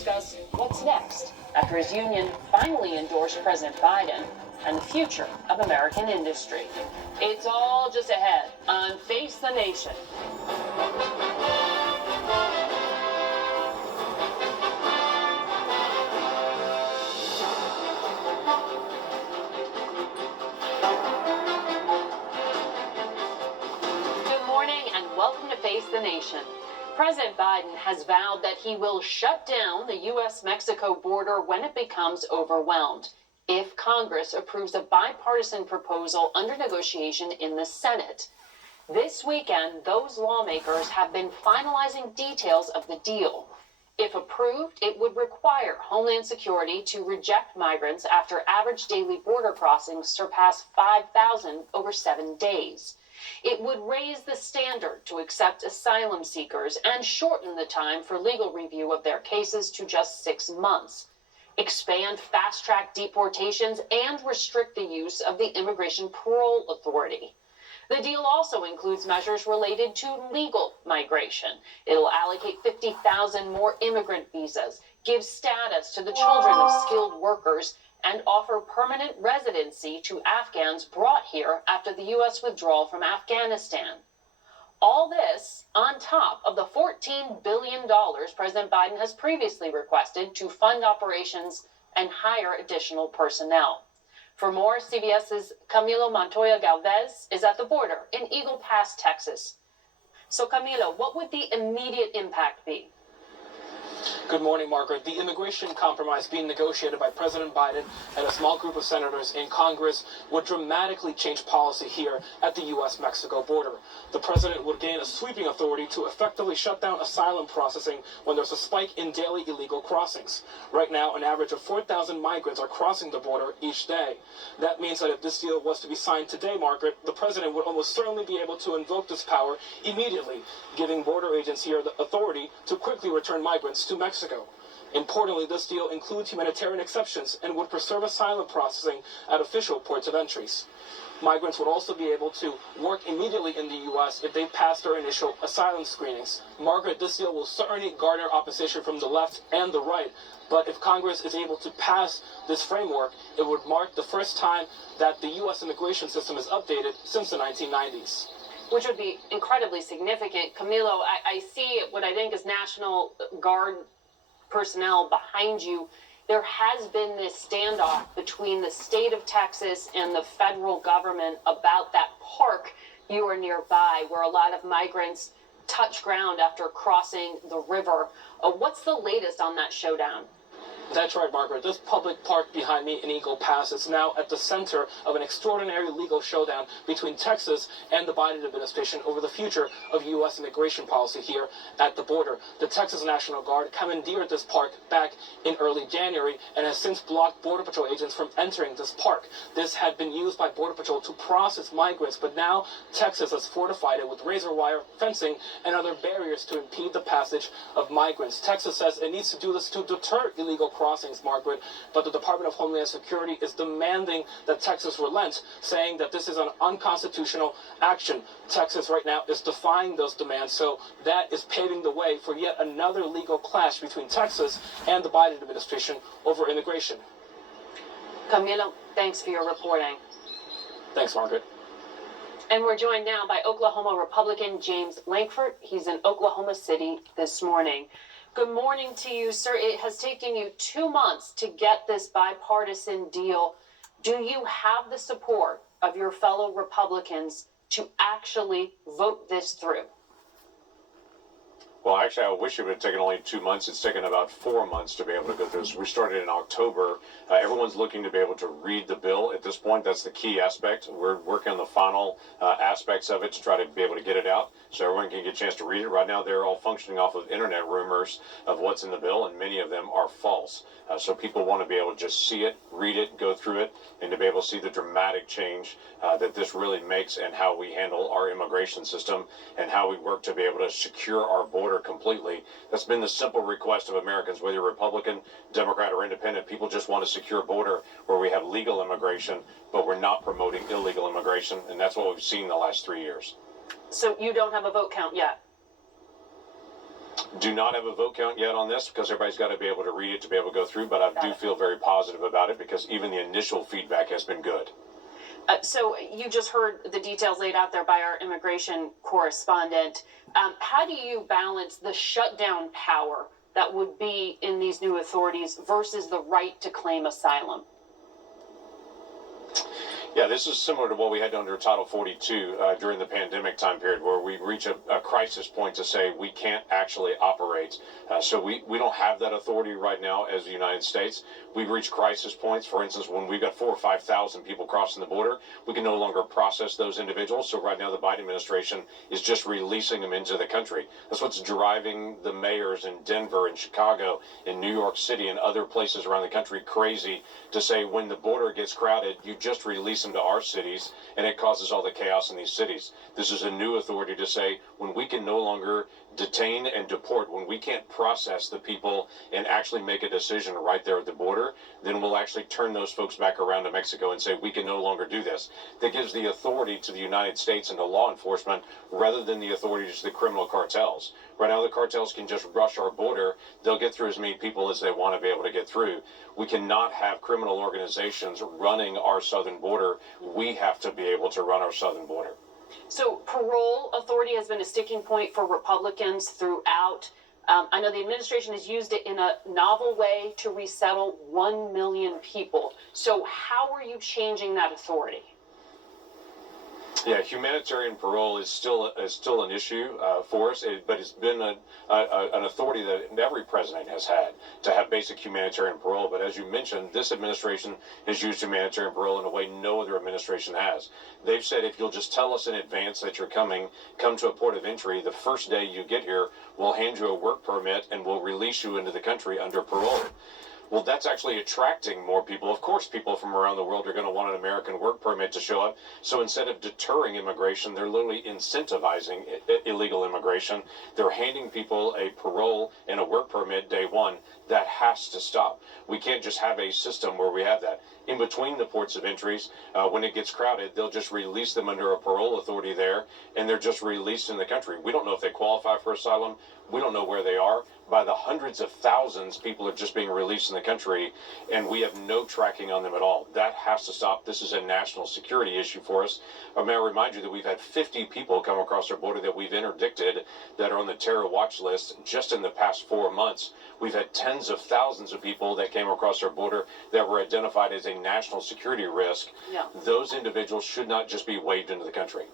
discuss what's next after his union finally endorsed President Biden and the future of American industry. It's all just ahead on Face the Nation. Good morning and welcome to Face the Nation. President Biden has vowed that he will shut down the U.S.-Mexico border when it becomes overwhelmed, if Congress approves a bipartisan proposal under negotiation in the Senate. This weekend, those lawmakers have been finalizing details of the deal. If approved, it would require Homeland Security to reject migrants after average daily border crossings surpass 5,000 over 7 days. It would raise the standard to accept asylum seekers and shorten the time for legal review of their cases to just 6 months, expand fast-track deportations, and restrict the use of the Immigration Parole Authority. The deal also includes measures related to legal migration. It'll allocate 50,000 more immigrant visas, give status to the children of skilled workers, and offer permanent residency to Afghans brought here after the U.S. withdrawal from Afghanistan. All this on top of the $14 billion President Biden has previously requested to fund operations and hire additional personnel. For more, CBS's Camilo Montoya Galvez is at the border in Eagle Pass, Texas. So Camilo, what would the immediate impact be? Good morning, Margaret. The immigration compromise being negotiated by President Biden and a small group of senators in Congress would dramatically change policy here at the U.S.-Mexico border. The president would gain a sweeping authority to effectively shut down asylum processing when there's a spike in daily illegal crossings. Right now, an average of 4,000 migrants are crossing the border each day. That means that if this deal was to be signed today, Margaret, the president would almost certainly be able to invoke this power immediately, giving border agents here the authority to quickly return migrants to Mexico. Importantly, this deal includes humanitarian exceptions and would preserve asylum processing at official ports of entries. Migrants would also be able to work immediately in the U.S. if they pass their initial asylum screenings. Margaret, this deal will certainly garner opposition from the left and the right, but if Congress is able to pass this framework, it would mark the first time that the U.S. immigration system is updated since the 1990s. Which would be incredibly significant. Camilo, I see what I think is National Guard personnel behind you. There has been this standoff between the state of Texas and the federal government about that park you are nearby, where a lot of migrants touch ground after crossing the river. What's the latest on that showdown? That's right, Margaret. This public park behind me in Eagle Pass is now at the center of an extraordinary legal showdown between Texas and the Biden administration over the future of U.S. immigration policy here at the border. The Texas National Guard commandeered this park back in early January and has since blocked Border Patrol agents from entering this park. This had been used by Border Patrol to process migrants, but now Texas has fortified it with razor wire fencing and other barriers to impede the passage of migrants. Texas says it needs to do this to deter illegal crossings, Margaret, but the Department of Homeland Security is demanding that Texas relent, saying that this is an unconstitutional action. Texas right now is defying those demands, so that is paving the way for yet another legal clash between Texas and the Biden administration over immigration. Camilo, thanks for your reporting. Thanks, Margaret. And we're joined now by Oklahoma Republican James Lankford. He's in Oklahoma City this morning. Good morning to you, sir. It has taken you 2 months to get this bipartisan deal. Do you have the support of your fellow Republicans to actually vote this through? Well, actually, I wish it would have taken only 2 months. It's taken about 4 months to be able to go through this. We started in October. Everyone's looking to be able to read the bill at this point. That's the key aspect. We're working on the final aspects of it to try to be able to get it out so everyone can get a chance to read it. Right now, they're all functioning off of internet rumors of what's in the bill, and many of them are false. So people want to be able to just see it, read it, go through it, and to be able to see the dramatic change that this really makes and how we handle our immigration system and how we work to be able to secure our border completely. That's been the simple request of Americans, whether you're Republican, Democrat, or Independent. People just want a secure border where we have legal immigration, but we're not promoting illegal immigration, and that's what we've seen the last 3 years. So you don't have a vote count yet? Do not have a vote count yet on this because everybody's got to be able to read it to be able to go through, but I do feel very positive about it because even the initial feedback has been good. So you just heard the details laid out there by our immigration correspondent. How do you balance the shutdown power that would be in these new authorities versus the right to claim asylum? Yeah, this is similar to what we had under Title 42 during the pandemic time period, where we reach a crisis point to say we can't actually operate. So we don't have that authority right now as the United States. We've reached crisis points. For instance, when we've got 4,000 or 5,000 people crossing the border, we can no longer process those individuals. So right now the Biden administration is just releasing them into the country. That's what's driving the mayors in Denver and Chicago and New York City and other places around the country crazy to say when the border gets crowded, you just release them to our cities, and it causes all the chaos in these cities. This is a new authority to say when we can no longer detain and deport, when we can't process the people and actually make a decision right there at the border, then we'll actually turn those folks back around to Mexico and say we can no longer do this. That gives the authority to the United States and to law enforcement rather than the authority to the criminal cartels. Right now the cartels can just rush our border. They'll get through as many people as they want to be able to get through. We cannot have criminal organizations running our southern border. We have to be able to run our southern border. So parole authority has been a sticking point for Republicans throughout. I know the administration has used it in a novel way to resettle 1 million people. So how are you changing that authority? Yeah, humanitarian parole is still an issue for us, but it's been an authority that every president has had to have basic humanitarian parole. But as you mentioned, this administration has used humanitarian parole in a way no other administration has. They've said if you'll just tell us in advance that you're coming, come to a port of entry, the first day you get here, we'll hand you a work permit and we'll release you into the country under parole. Well, that's actually attracting more people. Of course, people from around the world are going to want an American work permit to show up. So instead of deterring immigration, they're literally incentivizing illegal immigration. They're handing people a parole and a work permit day one. That has to stop. We can't just have a system where we have that. In between the ports of entries, when it gets crowded, they'll just release them under a parole authority there, and they're just released in the country. We don't know if they qualify for asylum. We don't know where they are. By the hundreds of thousands, people are just being released in the country, and we have no tracking on them at all. That has to stop. This is a national security issue for us. May I remind you that we've had 50 people come across our border that we've interdicted that are on the terror watch list just in the past 4 months. We've had tens of thousands of people that came across our border that were identified as a national security risk. Yeah. Those individuals should not just be waved into the country.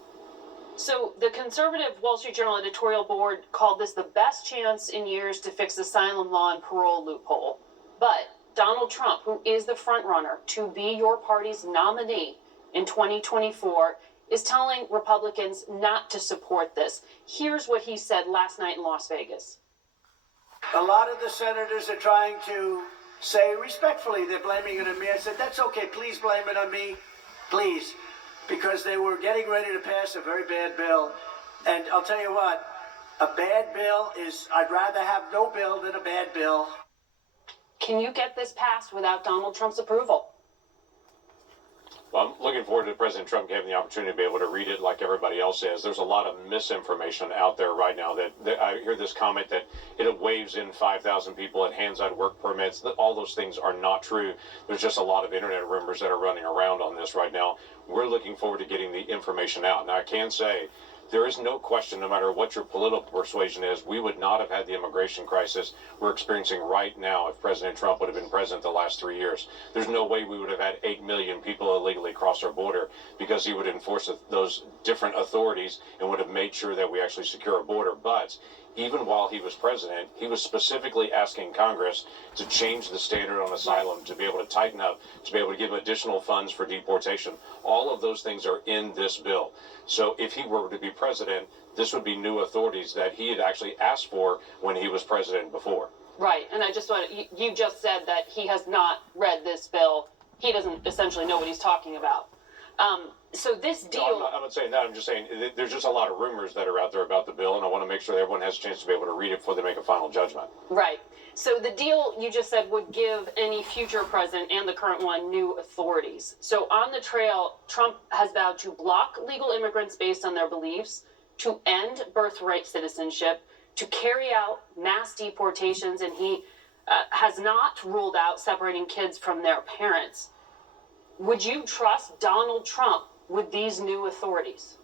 So the conservative Wall Street Journal editorial board called this the best chance in years to fix asylum law and parole loophole. But Donald Trump, who is the frontrunner to be your party's nominee in 2024, is telling Republicans not to support this. Here's what he said last night in Las Vegas. A lot of the senators are trying to say respectfully they're blaming it on me. I said, that's okay, please blame it on me, please. Because they were getting ready to pass a very bad bill. And I'll tell you what, a bad bill is, I'd rather have no bill than a bad bill. Can you get this passed without Donald Trump's approval? Well, I'm looking forward to President Trump having the opportunity to be able to read it like everybody else is. There's a lot of misinformation out there right now that I hear this comment that it waves in 5,000 people, it hands out work permits. All those things are not true. There's just a lot of internet rumors that are running around on this right now. We're looking forward to getting the information out. Now, I can say there is no question, no matter what your political persuasion is, we would not have had the immigration crisis we're experiencing right now if President Trump would have been president the last 3 years. There's no way we would have had 8 million people illegally cross our border because he would enforce those different authorities and would have made sure that we actually secure our border. But even while he was president, he was specifically asking Congress to change the standard on asylum, to be able to tighten up, to be able to give additional funds for deportation. All of those things are in this bill. So if he were to be president, this would be new authorities that he had actually asked for when he was president before. Right, and I just want to, you just said that he has not read this bill. He doesn't essentially know what he's talking about. So this deal... No, I'm not saying that. I'm just saying there's just a lot of rumors that are out there about the bill, and I want to make sure that everyone has a chance to be able to read it before they make a final judgment. Right. So the deal you just said would give any future president and the current one new authorities. So on the trail, Trump has vowed to block legal immigrants based on their beliefs, to end birthright citizenship, to carry out mass deportations, and he has not ruled out separating kids from their parents. Would you trust Donald Trump with these new authorities?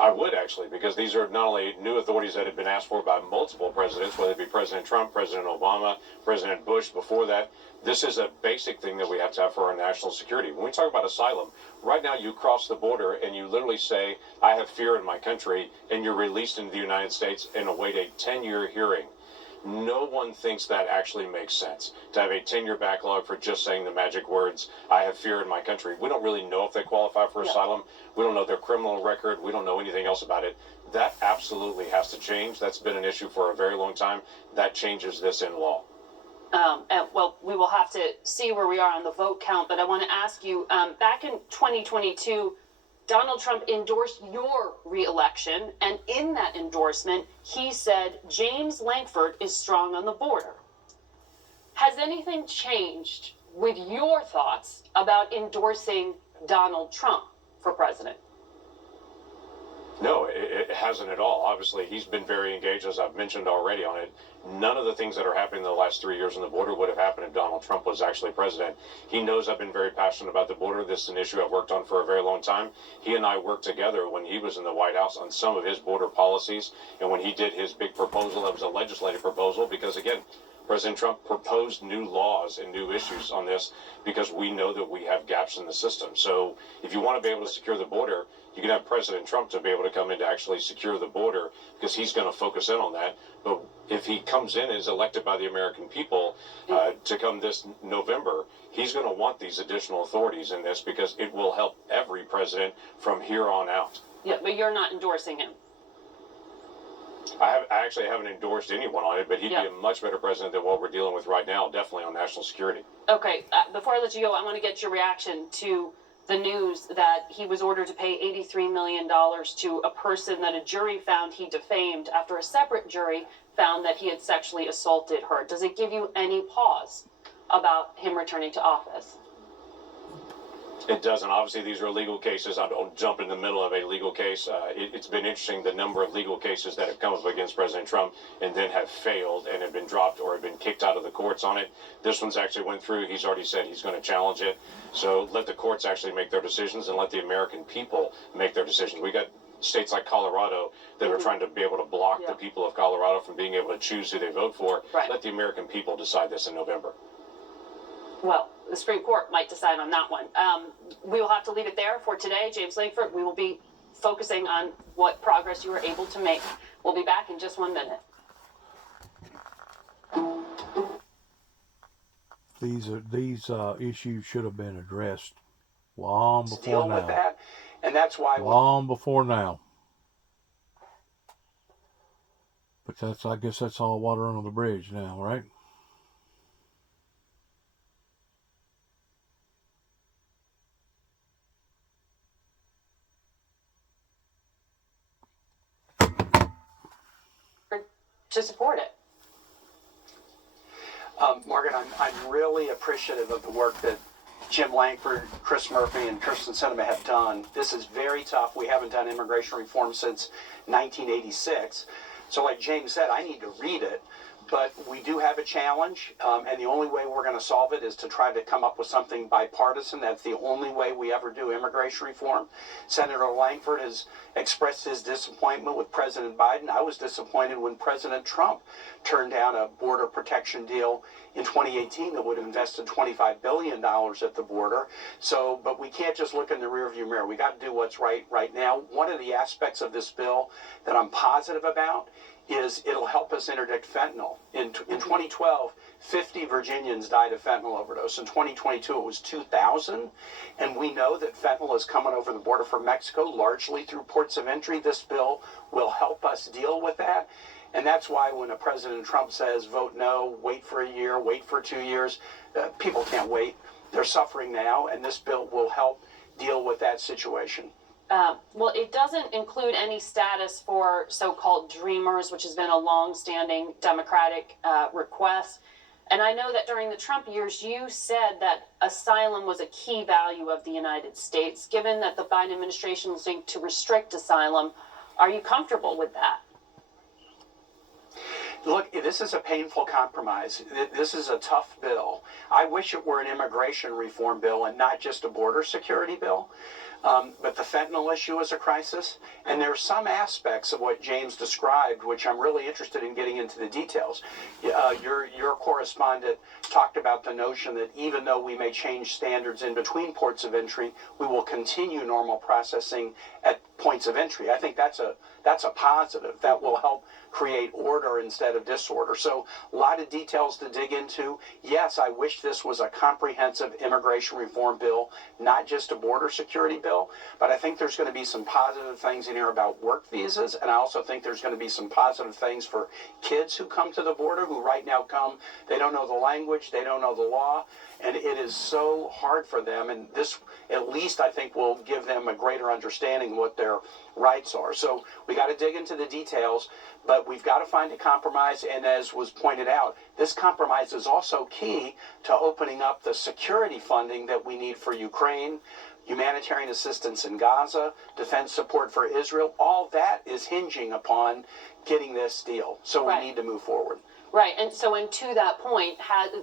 I would actually, because these are not only new authorities that have been asked for by multiple presidents, whether it be President Trump, President Obama, President Bush before that. This is a basic thing that we have to have for our national security. When we talk about asylum, right now you cross the border and you literally say, I have fear in my country, and you're released into the United States and await a 10-year hearing. No one thinks that actually makes sense, to have a 10-year backlog for just saying the magic words, I have fear in my country. We don't really know if they qualify for asylum. We don't know their criminal record. We don't know anything else about it. That absolutely has to change. That's been an issue for a very long time. That changes this in law. Well, we will have to see where we are on the vote count, but I want to ask you, back in 2022, Donald Trump endorsed your re-election, and in that endorsement, he said James Lankford is strong on the border. Has anything changed with your thoughts about endorsing Donald Trump for president? No, it hasn't at all. Obviously, he's been very engaged, as I've mentioned already on it. None of the things that are happening in the last 3 years on the border would have happened if Donald Trump was actually president. He knows I've been very passionate about the border. This is an issue I've worked on for a very long time. He and I worked together when he was in the White House on some of his border policies. And when he did his big proposal, that was a legislative proposal, because again, President Trump proposed new laws and new issues on this because we know that we have gaps in the system. So if you want to be able to secure the border, you can have President Trump to be able to come in to actually secure the border, because he's going to focus in on that. But if he comes in and is elected by the American people to come this November, he's going to want these additional authorities in this, because it will help every president from here on out. Yeah, but you're not endorsing him. I actually haven't endorsed anyone on it, but he'd be a much better president than what we're dealing with right now, definitely on national security. Okay, before I let you go, I want to get your reaction to the news that he was ordered to pay $83 million to a person that a jury found he defamed after a separate jury found that he had sexually assaulted her. Does it give you any pause about him returning to office? It doesn't. Obviously, these are legal cases. I don't jump in the middle of a legal case. It's been interesting, the number of legal cases that have come up against President Trump and then have failed and have been dropped or have been kicked out of the courts on it. This one's actually went through. He's already said he's going to challenge it. So let the courts actually make their decisions and let the American people make their decisions. We got states like Colorado that are trying to be able to block the people of Colorado from being able to choose who they vote for. Right. Let the American people decide this in November. Well, the Supreme Court might decide on that one. We will have to leave it there for today. James Lankford, we will be focusing on what progress you were able to make. We'll be back in just 1 minute. These issues should have been addressed long before deal now. with that, and that's why Long before now. But I guess that's all water under the bridge now, right? To support it. Morgan, I'm really appreciative of the work that Jim Lankford, Chris Murphy, and Kyrsten Sinema have done. This is very tough. We haven't done immigration reform since 1986. So like James said, I need to read it. But we do have a challenge, and the only way we're going to solve it is to try to come up with something bipartisan. That's the only way we ever do immigration reform. Senator Lankford has expressed his disappointment with President Biden. I was disappointed when President Trump turned down a border protection deal in 2018 that would have invested $25 billion at the border. So, but we can't just look in the rearview mirror. We got to do what's right now. One of the aspects of this bill that I'm positive about is it'll help us interdict fentanyl. In 2012, 50 Virginians died of fentanyl overdose. In 2022, it was 2,000. And we know that fentanyl is coming over the border from Mexico, largely through ports of entry. This bill will help us deal with that. And that's why when President Trump says, vote no, wait for a year, wait for 2 years, people can't wait. They're suffering now, and this bill will help deal with that situation. Well, it doesn't include any status for so-called dreamers, which has been a long-standing Democratic request. And I know that during the Trump years, you said that asylum was a key value of the United States. Given that the Biden administration is going to restrict asylum, are you comfortable with that? Look, this is a painful compromise. This is a tough bill. I wish it were an immigration reform bill and not just a border security bill. But the fentanyl issue is a crisis, and there are some aspects of what James described, which I'm really interested in getting into the details. Your correspondent talked about the notion that even though we may change standards in between ports of entry, we will continue normal processing at points of entry. I think that's a positive. That will help create order instead of disorder. So a lot of details to dig into. Yes, I wish this was a comprehensive immigration reform bill, not just a border security bill, but I think there's going to be some positive things in here about work visas, and I also think there's going to be some positive things for kids who come to the border, who right now come, they don't know the language, they don't know the law, and it is so hard for them, and this at least I think will give them a greater understanding of what their rights are. So we got to dig into the details, but we've got to find a compromise, and as was pointed out, this compromise is also key to opening up the security funding that we need for Ukraine, humanitarian assistance in Gaza, defense support for Israel. All that is hinging upon getting this deal. So we need to move forward. Right, and so and to that point,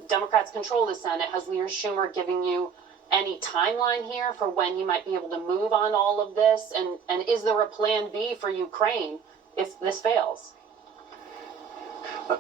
Democrats control the Senate. Has Leader Schumer giving you any timeline here for when you might be able to move on all of this? And is there a plan B for Ukraine if this fails?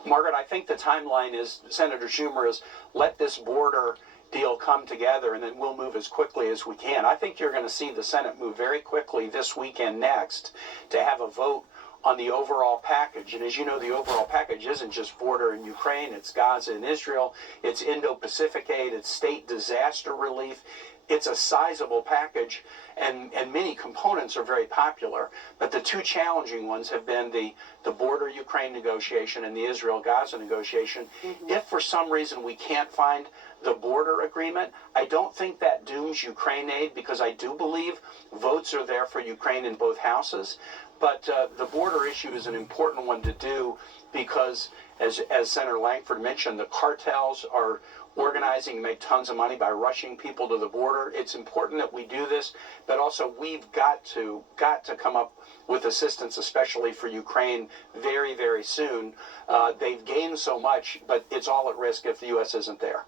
Margaret, I think the timeline is, Senator Schumer is, let this border deal come together and then we'll move as quickly as we can. I think you're going to see the Senate move very quickly this week and next to have a vote on the overall package. And as you know, the overall package isn't just border in Ukraine, it's Gaza and Israel, it's Indo-Pacific aid, it's state disaster relief. It's a sizable package, and many components are very popular. But the two challenging ones have been the border Ukraine negotiation and the Israel-Gaza negotiation. Mm-hmm. If for some reason we can't find the border agreement, I don't think that dooms Ukraine aid, because I do believe votes are there for Ukraine in both houses. But the border issue is an important one to do because, as Senator Lankford mentioned, the cartels are organizing to make tons of money by rushing people to the border. It's important that we do this, but also we've got to come up with assistance, especially for Ukraine, very, very soon. They've gained so much, but it's all at risk if the U.S. isn't there.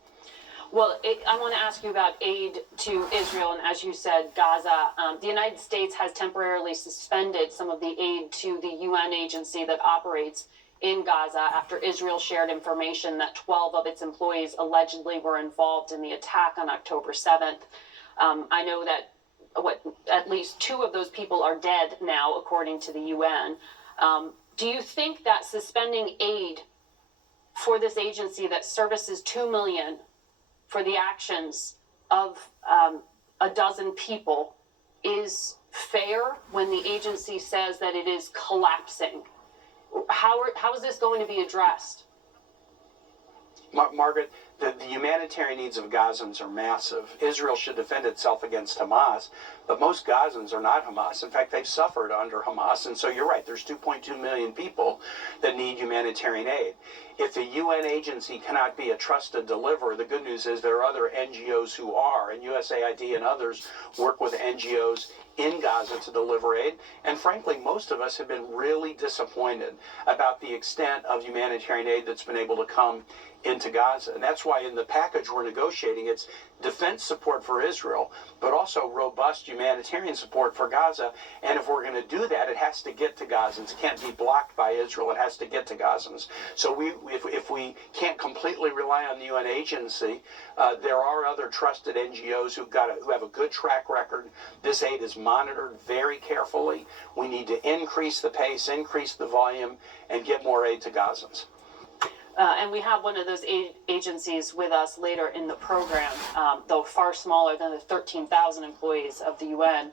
Well, I want to ask you about aid to Israel, and as you said, Gaza. The United States has temporarily suspended some of the aid to the UN agency that operates in Gaza after Israel shared information that 12 of its employees allegedly were involved in the attack on October 7th. I know that at least 2 of those people are dead now, according to the UN. Do you think that suspending aid for this agency that services 2 million for the actions of a dozen people is fair when the agency says that it is collapsing? How is this going to be addressed? Margaret, the humanitarian needs of Gazans are massive. Israel should defend itself against Hamas, but most Gazans are not Hamas. In fact, they've suffered under Hamas, and so you're right, there's 2.2 million people that need humanitarian aid. If the UN agency cannot be a trusted deliverer, the good news is there are other NGOs who are, and USAID and others work with NGOs in Gaza to deliver aid. And frankly, most of us have been really disappointed about the extent of humanitarian aid that's been able to come into Gaza. And that's why in the package we're negotiating, it's defense support for Israel, but also robust humanitarian support for Gaza. And if we're going to do that, it has to get to Gazans. It can't be blocked by Israel. It has to get to Gazans. So if we can't completely rely on the UN agency, there are other trusted NGOs who have a good track record. This aid is monitored very carefully. We need to increase the pace, increase the volume, and get more aid to Gazans. And we have one of those agencies with us later in the program, though far smaller than the 13,000 employees of the UN.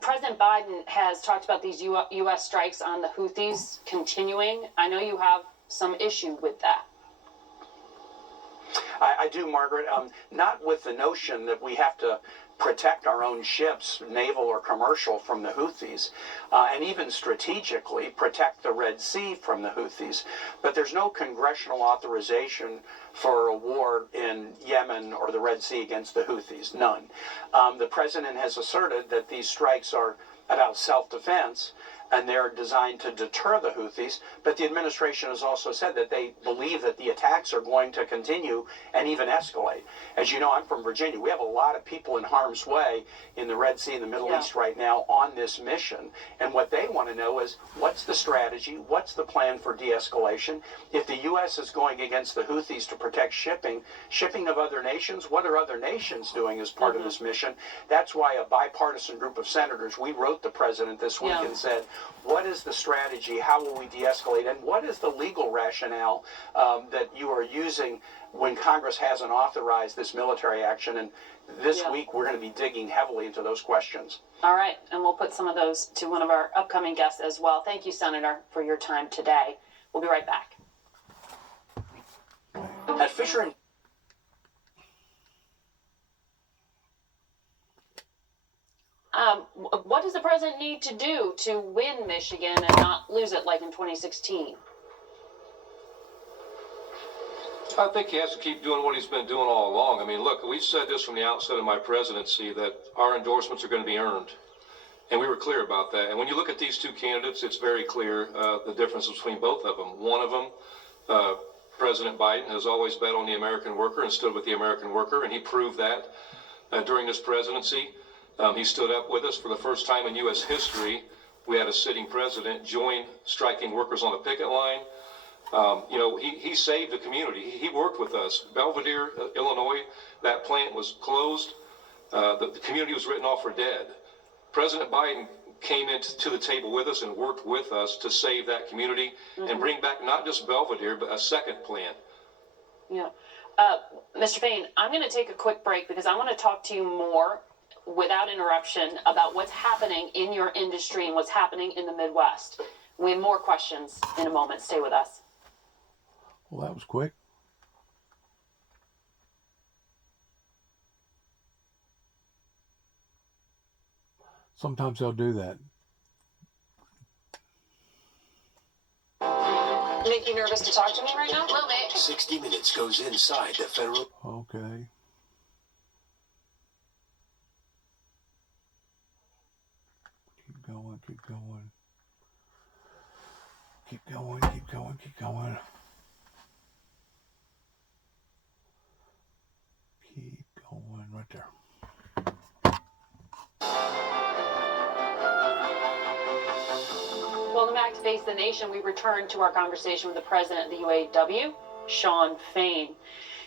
President Biden has talked about these U.S. strikes on the Houthis continuing. I know you have some issue with that. I do, Margaret. Not with the notion that we have to protect our own ships, naval or commercial, from the Houthis, and even strategically protect the Red Sea from the Houthis. But there's no congressional authorization for a war in Yemen or the Red Sea against the Houthis. None. The president has asserted that these strikes are about self-defense, and they're designed to deter the Houthis. But the administration has also said that they believe that the attacks are going to continue and even escalate. As you know, I'm from Virginia. We have a lot of people in harm's way in the Red Sea and the Middle East right now on this mission. And what they want to know is, what's the strategy? What's the plan for de-escalation? If the U.S. is going against the Houthis to protect shipping of other nations, what are other nations doing as part of this mission? That's why a bipartisan group of senators, we wrote the president this week and said, what is the strategy? How will we de-escalate? And what is the legal rationale that you are using when Congress hasn't authorized this military action? And this week, we're going to be digging heavily into those questions. All right, and we'll put some of those to one of our upcoming guests as well. Thank you, Senator, for your time today. We'll be right back. At Fisher and what does the president need to do to win Michigan and not lose it like in 2016? I think he has to keep doing what he's been doing all along. I mean, look, we've said this from the outset of my presidency, that our endorsements are going to be earned. And we were clear about that. And when you look at these two candidates, it's very clear the difference between both of them. One of them, President Biden, has always bet on the American worker and stood with the American worker, and he proved that during this presidency. He stood up with us for the first time in U.S. history. We had a sitting president join striking workers on the picket line. He saved the community. He worked with us. Belvidere, Illinois, that plant was closed. The community was written off for dead. President Biden came into the table with us and worked with us to save that community and bring back not just Belvidere, but a second plant. Yeah. Mr. Fain, I'm going to take a quick break because I want to talk to you more without interruption about what's happening in your industry and what's happening in the Midwest. We have more questions in a moment. Stay with us. Well, that was quick. Sometimes they'll do that. Make you nervous to talk to me right now? A little bit. 60 Minutes goes inside the federal. Okay. Keep going, keep going. Keep going, keep going, keep going. Keep going right there. Welcome back to Face the Nation. We return to our conversation with the president of the UAW, Shawn Fain.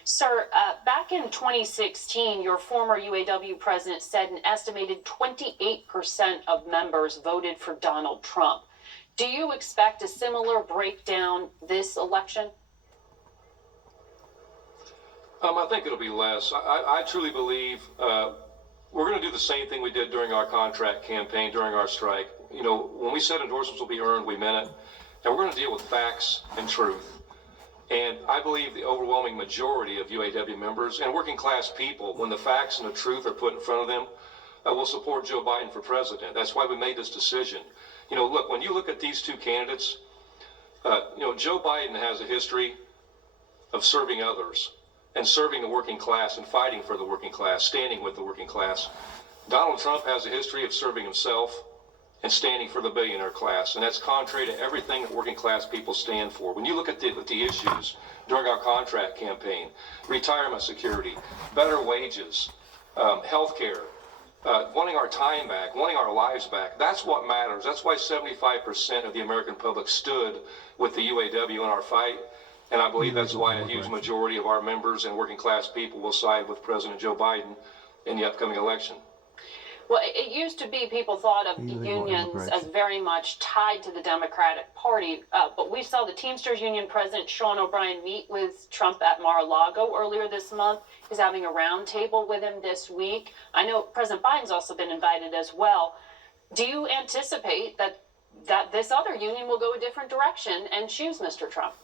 Sir, back in 2016, your former UAW president said an estimated 28% of members voted for Donald Trump. Do you expect a similar breakdown this election? I think it'll be less. I truly believe we're going to do the same thing we did during our contract campaign, during our strike. You know, when we said endorsements will be earned, we meant it. And we're going to deal with facts and truth. And I believe the overwhelming majority of UAW members and working class people, when the facts and the truth are put in front of them, will support Joe Biden for president. That's why we made this decision. You know, look, when you look at these two candidates, Joe Biden has a history of serving others and serving the working class and fighting for the working class, standing with the working class. Donald Trump has a history of serving himself and standing for the billionaire class, and that's contrary to everything that working class people stand for. When you look at the issues during our contract campaign, retirement security, better wages, health care, wanting our time back, wanting our lives back, that's what matters. That's why 75% of the American public stood with the UAW in our fight, and I believe that's why a huge majority of our members and working class people will side with President Joe Biden in the upcoming election. Well, it used to be people thought of unions as very much tied to the Democratic Party, but we saw the Teamsters Union President Sean O'Brien meet with Trump at Mar-a-Lago earlier this month. He's having a roundtable with him this week. I know President Biden's also been invited as well. Do you anticipate that this other union will go a different direction and choose Mr. Trump?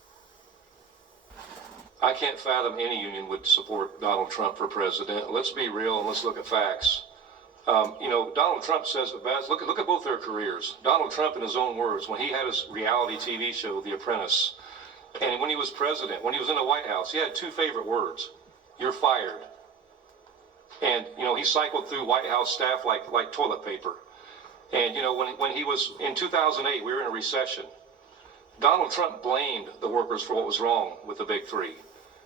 I can't fathom any union would support Donald Trump for president. Let's be real and let's look at facts. Donald Trump says it best. Look at both their careers. Donald Trump, in his own words, when he had his reality TV show, The Apprentice, and when he was president, when he was in the White House, he had two favorite words: "You're fired." And he cycled through White House staff like toilet paper. And, when he was in 2008, we were in a recession. Donald Trump blamed the workers for what was wrong with the big three.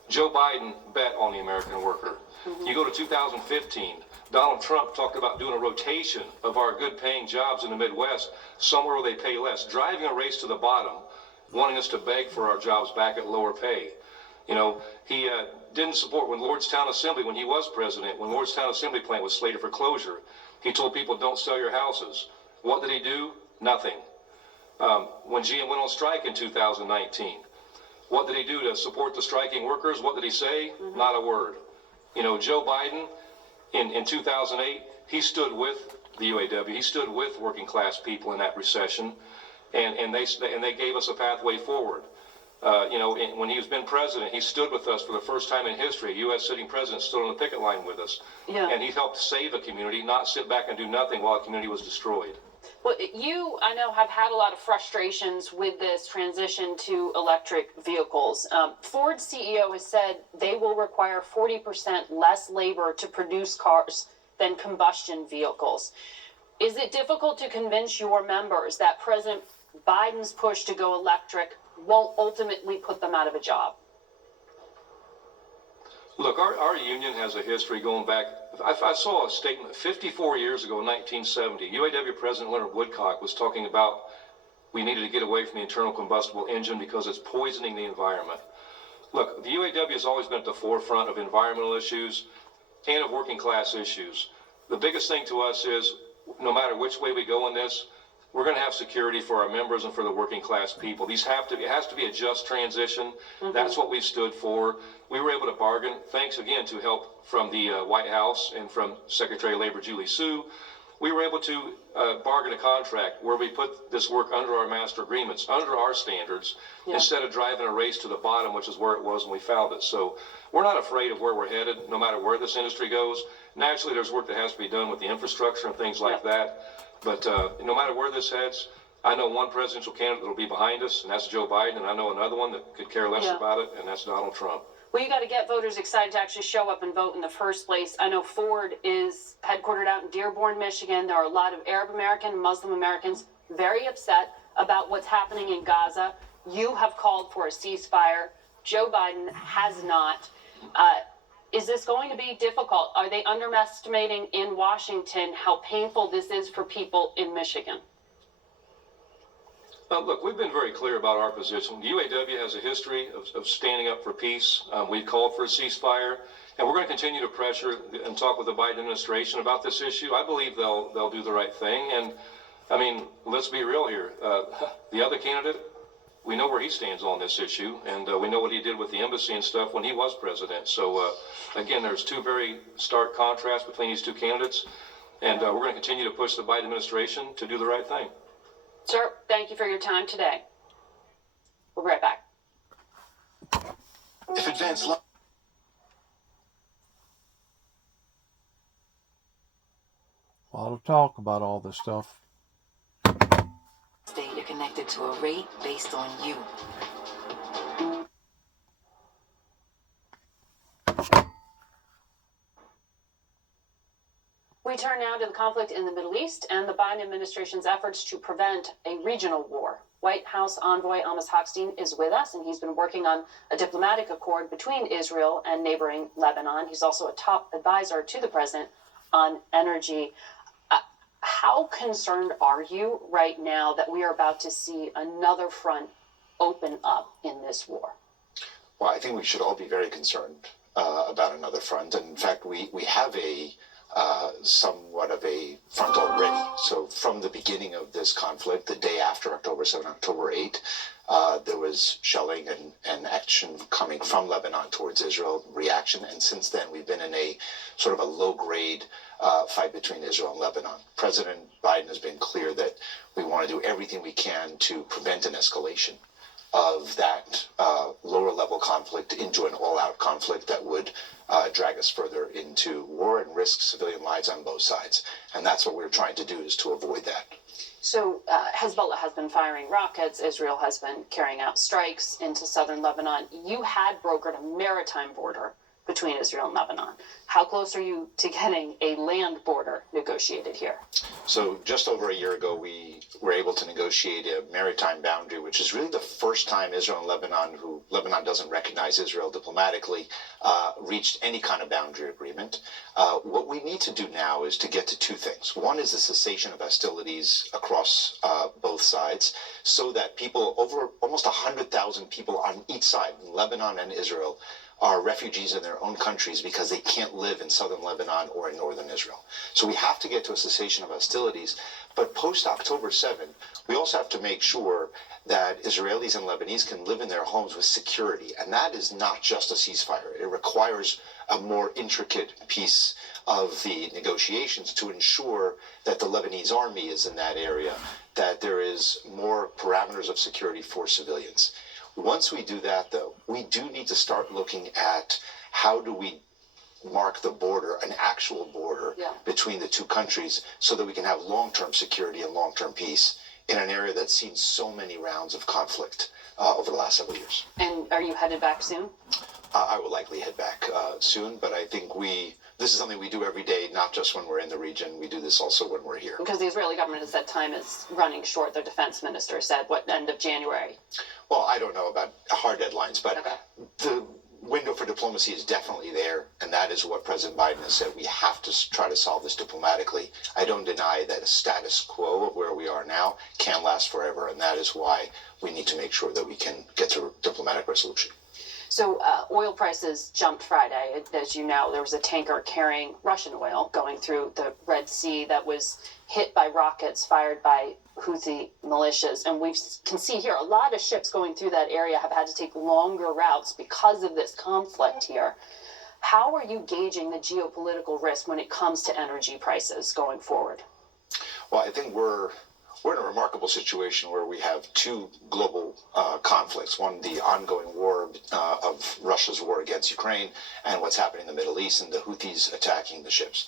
Joe Biden bet on the American worker. You go to 2015, Donald Trump talked about doing a rotation of our good paying jobs in the Midwest, somewhere where they pay less, driving a race to the bottom, wanting us to beg for our jobs back at lower pay. He didn't support when Lordstown Assembly, when he was president, when Lordstown Assembly plant was slated for closure, he told people, don't sell your houses. What did he do? Nothing. When GM went on strike in 2019, what did he do to support the striking workers? What did he say? Not a word. Joe Biden in 2008, he stood with the UAW. He stood with working class people in that recession, and they gave us a pathway forward. When he's been president, he stood with us for the first time in history. A U.S. sitting president stood on the picket line with us. Yeah. And he helped save a community, not sit back and do nothing while a community was destroyed. Well, you, I know, have had a lot of frustrations with this transition to electric vehicles. Ford's CEO has said they will require 40% less labor to produce cars than combustion vehicles. Is it difficult to convince your members that President Biden's push to go electric won't ultimately put them out of a job? Look, our union has a history going back. I saw a statement 54 years ago in 1970. UAW President Leonard Woodcock was talking about we needed to get away from the internal combustible engine because it's poisoning the environment. Look, the UAW has always been at the forefront of environmental issues and of working class issues. The biggest thing to us is no matter which way we go in this, we're going to have security for our members and for the working class people. It has to be a just transition. That's what we stood for. We were able to bargain, thanks again to help from the White House and from Secretary of Labor Julie Su. We were able to bargain a contract where we put this work under our master agreements, under our standards, instead of driving a race to the bottom, which is where it was when we found it. So we're not afraid of where we're headed, no matter where this industry goes. Naturally, there's work that has to be done with the infrastructure and things like that. But no matter where this heads, I know one presidential candidate that will be behind us, and that's Joe Biden, and I know another one that could care less about it, and that's Donald Trump. Well, you got to get voters excited to actually show up and vote in the first place. I know Ford is headquartered out in Dearborn, Michigan. There are a lot of Arab American and Muslim Americans very upset about what's happening in Gaza. You have called for a ceasefire. Joe Biden has not. Is this going to be difficult? Are they underestimating in Washington how painful this is for people in Michigan? Look, we've been very clear about our position. The UAW has a history of standing up for peace. We've called for a ceasefire, and we're going to continue to pressure and talk with the Biden administration about this issue. I believe they'll do the right thing. And, I mean, let's be real here. The other candidate, we know where he stands on this issue, and we know what he did with the embassy and stuff when he was president. So, again, there's two very stark contrasts between these two candidates, and we're going to continue to push the Biden administration to do the right thing. Sir, thank you for your time today. We'll be right back. If advanced A lot of talk about all this stuff. You're connected to a rate based on you. We turn now to the conflict in the Middle East and the Biden administration's efforts to prevent a regional war. White House envoy Amos Hochstein is with us, and he's been working on a diplomatic accord between Israel and neighboring Lebanon. He's also a top advisor to the president on energy. How concerned are you right now that we are about to see another front open up in this war? Well, I think we should all be very concerned about another front. And in fact, we have a somewhat of a front already. So from the beginning of this conflict, the day after October 7, October 8, there was shelling and action coming from Lebanon towards Israel, reaction. And since then, we've been in a sort of a low-grade fight between Israel and Lebanon. President Biden has been clear that we want to do everything we can to prevent an escalation of that lower-level conflict into an all-out conflict that would drag us further into war and risk civilian lives on both sides. And that's what we're trying to do, is to avoid that. So Hezbollah has been firing rockets. Israel has been carrying out strikes into southern Lebanon. You had brokered a maritime border between between Israel and Lebanon. How close are you to getting a land border negotiated here? So just over a year ago, we were able to negotiate a maritime boundary, which is really the first time Israel and Lebanon, who Lebanon doesn't recognize Israel diplomatically, reached any kind of boundary agreement. What we need to do now is to get to two things. One is the cessation of hostilities across both sides, so that people, over almost 100,000 people on each side, Lebanon and Israel, are refugees in their own countries because they can't live in southern Lebanon or in northern Israel. So we have to get to a cessation of hostilities. But post October 7, we also have to make sure that Israelis and Lebanese can live in their homes with security. And that is not just a ceasefire. It requires a more intricate piece of the negotiations to ensure that the Lebanese army is in that area, that there is more parameters of security for civilians. Once we do that, though, we do need to start looking at how do we mark the border, an actual border between the two countries, so that we can have long-term security and long-term peace in an area that's seen so many rounds of conflict over the last several years. And are you headed back soon? I will likely head back soon, but I think this is something we do every day, not just when we're in the region. We do this also when we're here. Because the Israeli government has said time is running short. Their defense minister said, end of January? Well, I don't know about hard deadlines, but the window for diplomacy is definitely there, and that is what President Biden has said. We have to try to solve this diplomatically. I don't deny that a status quo of where we are now can't last forever, and that is why we need to make sure that we can get to a diplomatic resolution. So oil prices jumped Friday. As you know, there was a tanker carrying Russian oil going through the Red Sea that was hit by rockets fired by Houthi militias. And we can see here a lot of ships going through that area have had to take longer routes because of this conflict here. How are you gauging the geopolitical risk when it comes to energy prices going forward? Well, I think we're in a remarkable situation where we have two global conflicts. One, the ongoing war of Russia's war against Ukraine, and what's happening in the Middle East and the Houthis attacking the ships.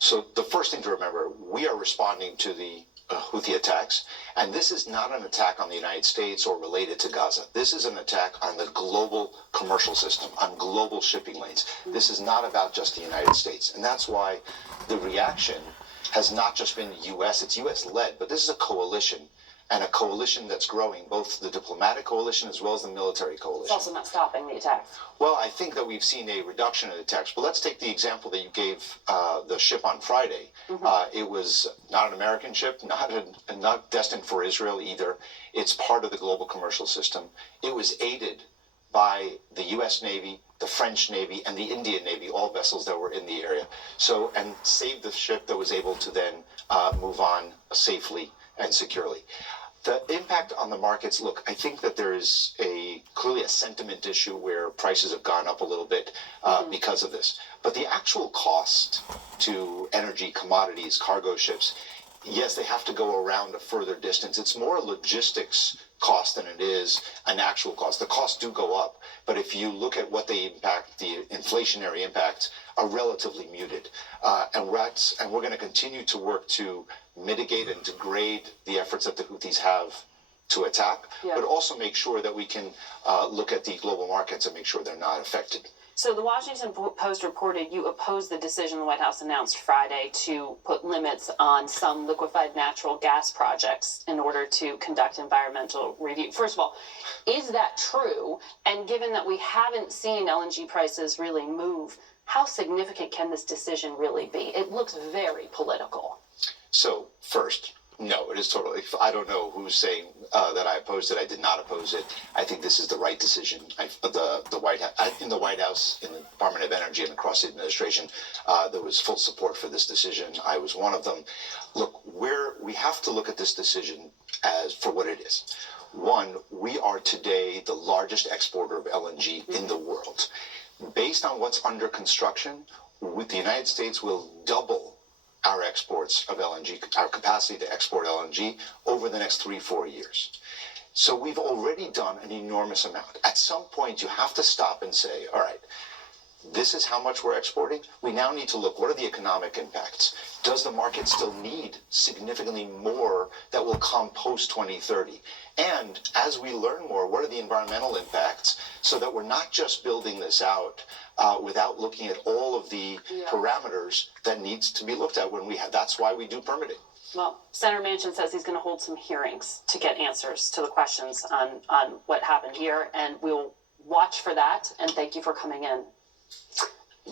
So the first thing to remember, we are responding to the Houthi attacks, and this is not an attack on the United States or related to Gaza. This is an attack on the global commercial system, on global shipping lanes. This is not about just the United States, and that's why the reaction has not just been U.S., it's U.S.-led, but this is a coalition, and a coalition that's growing, both the diplomatic coalition as well as the military coalition. It's also not stopping the attacks. Well, I think that we've seen a reduction in attacks, but let's take the example that you gave, the ship on Friday. It was not an American ship, not destined for Israel either. It's part of the global commercial system. It was aided by the U.S. Navy, the French Navy, and the Indian Navy, all vessels that were in the area. So, and saved the ship that was able to then move on safely and securely. The impact on the markets, look, I think that there is clearly a sentiment issue where prices have gone up a little bit because of this. But the actual cost to energy, commodities, cargo ships, yes, they have to go around a further distance. It's more a logistics cost than it is an actual cost. The costs do go up, but if you look at what they impact, the inflationary impacts are relatively muted. And we're going to continue to work to mitigate and degrade the efforts that the Houthis have to attack, but also make sure that we can look at the global markets and make sure they're not affected. So the Washington Post reported you opposed the decision the White House announced Friday to put limits on some liquefied natural gas projects in order to conduct environmental review. First of all, is that true? And given that we haven't seen LNG prices really move, how significant can this decision really be? It looks very political. So first, no, it is totally. I don't know who's saying that I opposed it. I did not oppose it. I think this is the right decision. The White House, in the White House, in the Department of Energy, and across the administration, there was full support for this decision. I was one of them. Look, we have to look at this decision as for what it is. One, we are today the largest exporter of LNG in the world. Based on what's under construction, the United States will double our exports of LNG, our capacity to export LNG over the next 3-4 years. So we've already done an enormous amount. At some point, you have to stop and say, all right, this is how much we're exporting. We now need to look, what are the economic impacts? Does the market still need significantly more that will come post 2030? And as we learn more, what are the environmental impacts so that we're not just building this out without looking at all of the parameters that needs to be looked at when we have, that's why we do permitting. Well, Senator Manchin says he's going to hold some hearings to get answers to the questions on what happened here, and we'll watch for that, and thank you for coming in.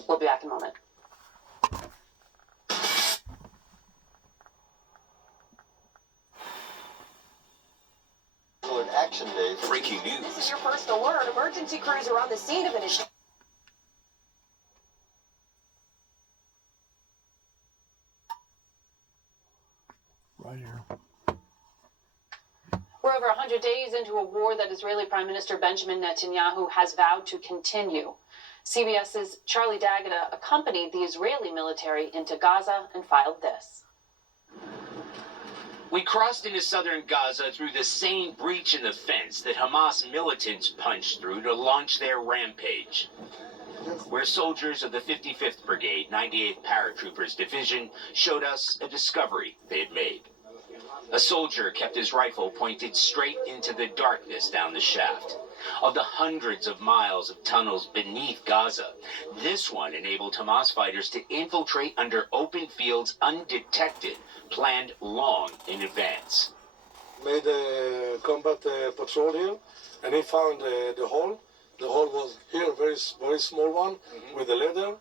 We'll be back in a moment. Action Day. Breaking news. This is your first alert. Emergency crews are on the scene of an Right here. We're over 100 days into a war that Israeli Prime Minister Benjamin Netanyahu has vowed to continue. CBS's Charlie D'Agata accompanied the Israeli military into Gaza and filed this. We crossed into southern Gaza through the same breach in the fence that Hamas militants punched through to launch their rampage, where soldiers of the 55th Brigade, 98th Paratroopers Division showed us a discovery they had made. A soldier kept his rifle pointed straight into the darkness down the shaft. Of the hundreds of miles of tunnels beneath Gaza, this one enabled Hamas fighters to infiltrate under open fields undetected, planned long in advance. Made a combat patrol here, and he found the hole. The hole was here, very small one, with a ladder.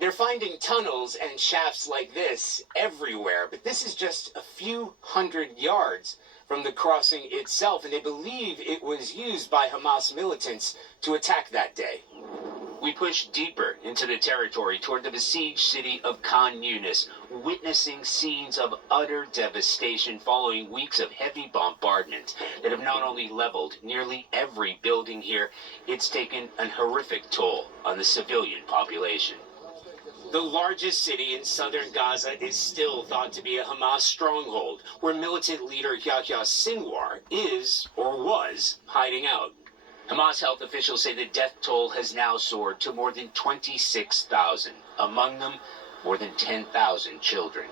They're finding tunnels and shafts like this everywhere, but this is just a few hundred yards from the crossing itself, and they believe it was used by Hamas militants to attack that day. We push deeper into the territory toward the besieged city of Khan Yunis, witnessing scenes of utter devastation following weeks of heavy bombardment that have not only leveled nearly every building here, it's taken an horrific toll on the civilian population. The largest city in southern Gaza is still thought to be a Hamas stronghold, where militant leader Yahya Sinwar is, or was, hiding out. Hamas health officials say the death toll has now soared to more than 26,000, among them more than 10,000 children.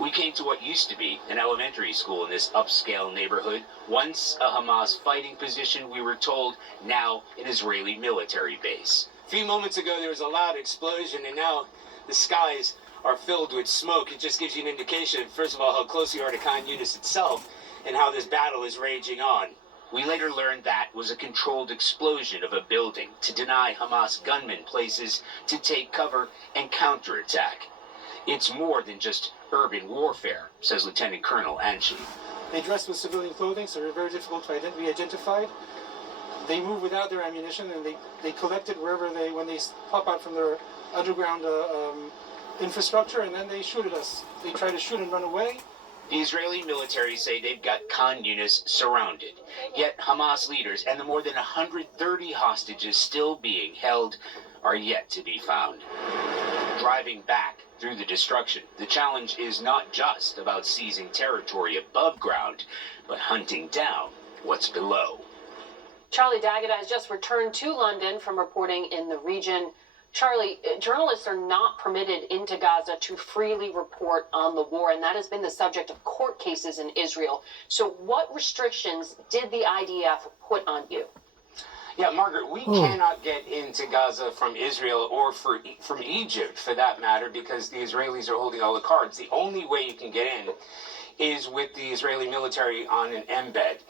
We came to what used to be an elementary school in this upscale neighborhood, once a Hamas fighting position, we were told, now an Israeli military base. A few moments ago there was a loud explosion, and now the skies are filled with smoke. It just gives you an indication, first of all, how close we are to Khan Yunis itself and how this battle is raging on. We later learned that was a controlled explosion of a building to deny Hamas gunmen places to take cover and counterattack. It's more than just urban warfare, says Lieutenant Colonel Anchi. They dress with civilian clothing, so they're very difficult to be identified. They move without their ammunition, and they collect it when they pop out from their underground infrastructure, and then they shoot at us. They try to shoot and run away. The Israeli military say they've got Khan Yunis surrounded. Yet Hamas leaders and the more than 130 hostages still being held are yet to be found. Driving back through the destruction, the challenge is not just about seizing territory above ground, but hunting down what's below. Charlie D'Agata has just returned to London from reporting in the region. Charlie, journalists are not permitted into Gaza to freely report on the war, and that has been the subject of court cases in Israel. So what restrictions did the IDF put on you? Yeah, Margaret, we cannot get into Gaza from Israel or from Egypt, for that matter, because the Israelis are holding all the cards. The only way you can get in is with the Israeli military on an embed.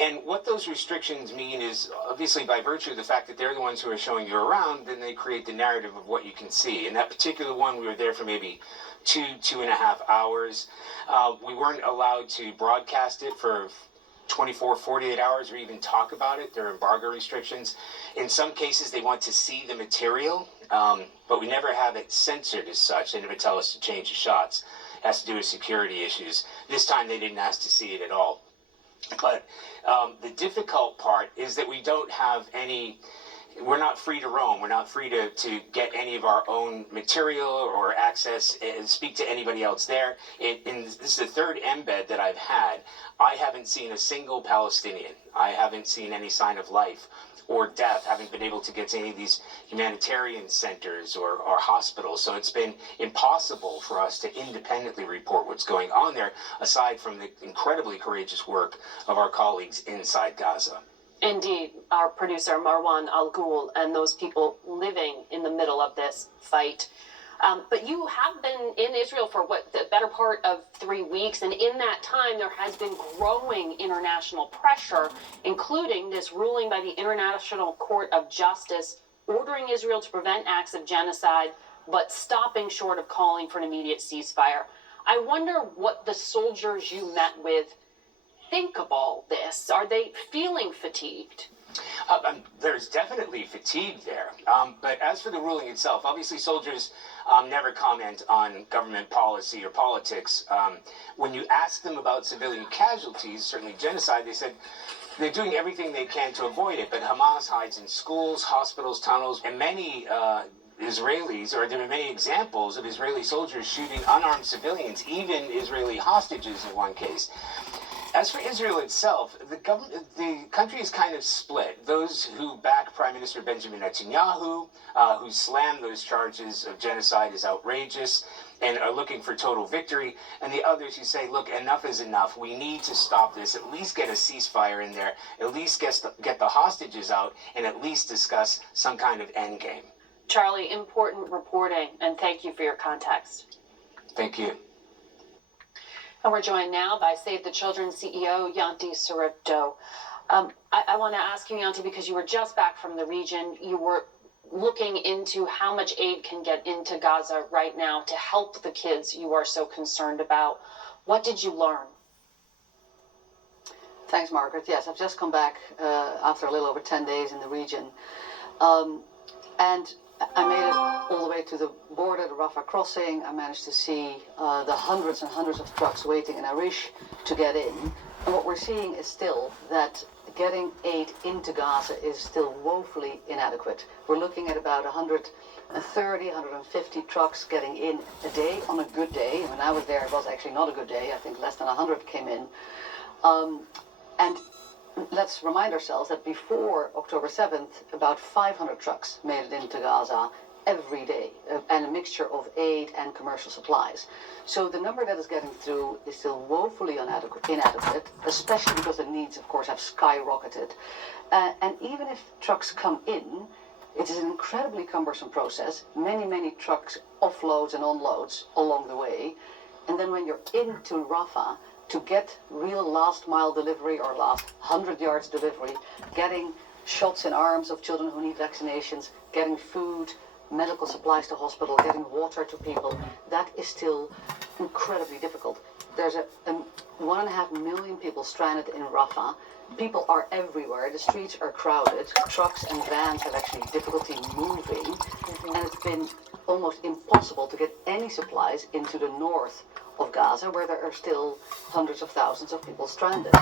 And what those restrictions mean is, obviously, by virtue of the fact that they're the ones who are showing you around, then they create the narrative of what you can see. In that particular one, we were there for maybe 2.5 hours. We weren't allowed to broadcast it for 24, 48 hours or even talk about it. There are embargo restrictions. In some cases, they want to see the material, but we never have it censored as such. They never tell us to change the shots. It has to do with security issues. This time, they didn't ask to see it at all. But the difficult part is that we don't have any we're not free to roam. We're not free to get any of our own material or access and speak to anybody else there. This is the third embed that I've had. I haven't seen a single Palestinian. I haven't seen any sign of life or death, haven't been able to get to any of these humanitarian centers or hospitals. So it's been impossible for us to independently report what's going on there, aside from the incredibly courageous work of our colleagues inside Gaza. Indeed, our producer Marwan Al Ghul and those people living in the middle of this fight. But you have been in Israel for the better part of 3 weeks, and in that time there has been growing international pressure, including this ruling by the International Court of Justice ordering Israel to prevent acts of genocide, but stopping short of calling for an immediate ceasefire. I wonder what the soldiers you met with think of all this. Are they feeling fatigued? There's definitely fatigue there. But as for the ruling itself, obviously soldiers never comment on government policy or politics. When you ask them about civilian casualties, certainly genocide, they said they're doing everything they can to avoid it. But Hamas hides in schools, hospitals, tunnels, and many Israelis, or there are many examples of Israeli soldiers shooting unarmed civilians, even Israeli hostages in one case. As for Israel itself, the country is kind of split. Those who back Prime Minister Benjamin Netanyahu, who slam those charges of genocide as outrageous and are looking for total victory, and the others who say, look, enough is enough. We need to stop this, at least get a ceasefire in there, at least get the hostages out, and at least discuss some kind of endgame. Charlie, important reporting, and thank you for your context. Thank you. And we're joined now by Save the Children CEO, Yanti Saripto. I want to ask you, Yanti, because you were just back from the region. You were looking into how much aid can get into Gaza right now to help the kids you are so concerned about. What did you learn? Thanks, Margaret. Yes, I've just come back after a little over 10 days in the region. And I made it all the way to the border, the Rafah crossing. I managed to see the hundreds and hundreds of trucks waiting in Arish to get in. And what we're seeing is still that getting aid into Gaza is still woefully inadequate. We're looking at about 130, 150 trucks getting in a day on a good day. When I was there, it was actually not a good day. I think less than 100 came in. And let's remind ourselves that before October 7th, about 500 trucks made it into Gaza every day, and a mixture of aid and commercial supplies. So the number that is getting through is still woefully inadequate, especially because the needs, of course, have skyrocketed. And even if trucks come in, it is an incredibly cumbersome process. Many trucks offloads and unloads along the way. And then when you're into Rafah, to get real last mile delivery or last 100 yards delivery, getting shots in arms of children who need vaccinations, getting food, medical supplies to hospital, getting water to people, that is still incredibly difficult. There's 1.5 million people stranded in Rafah. People are everywhere. The streets are crowded. Trucks and vans have actually difficulty moving. And it's been almost impossible to get any supplies into the north of Gaza, where there are still hundreds of thousands of people stranded.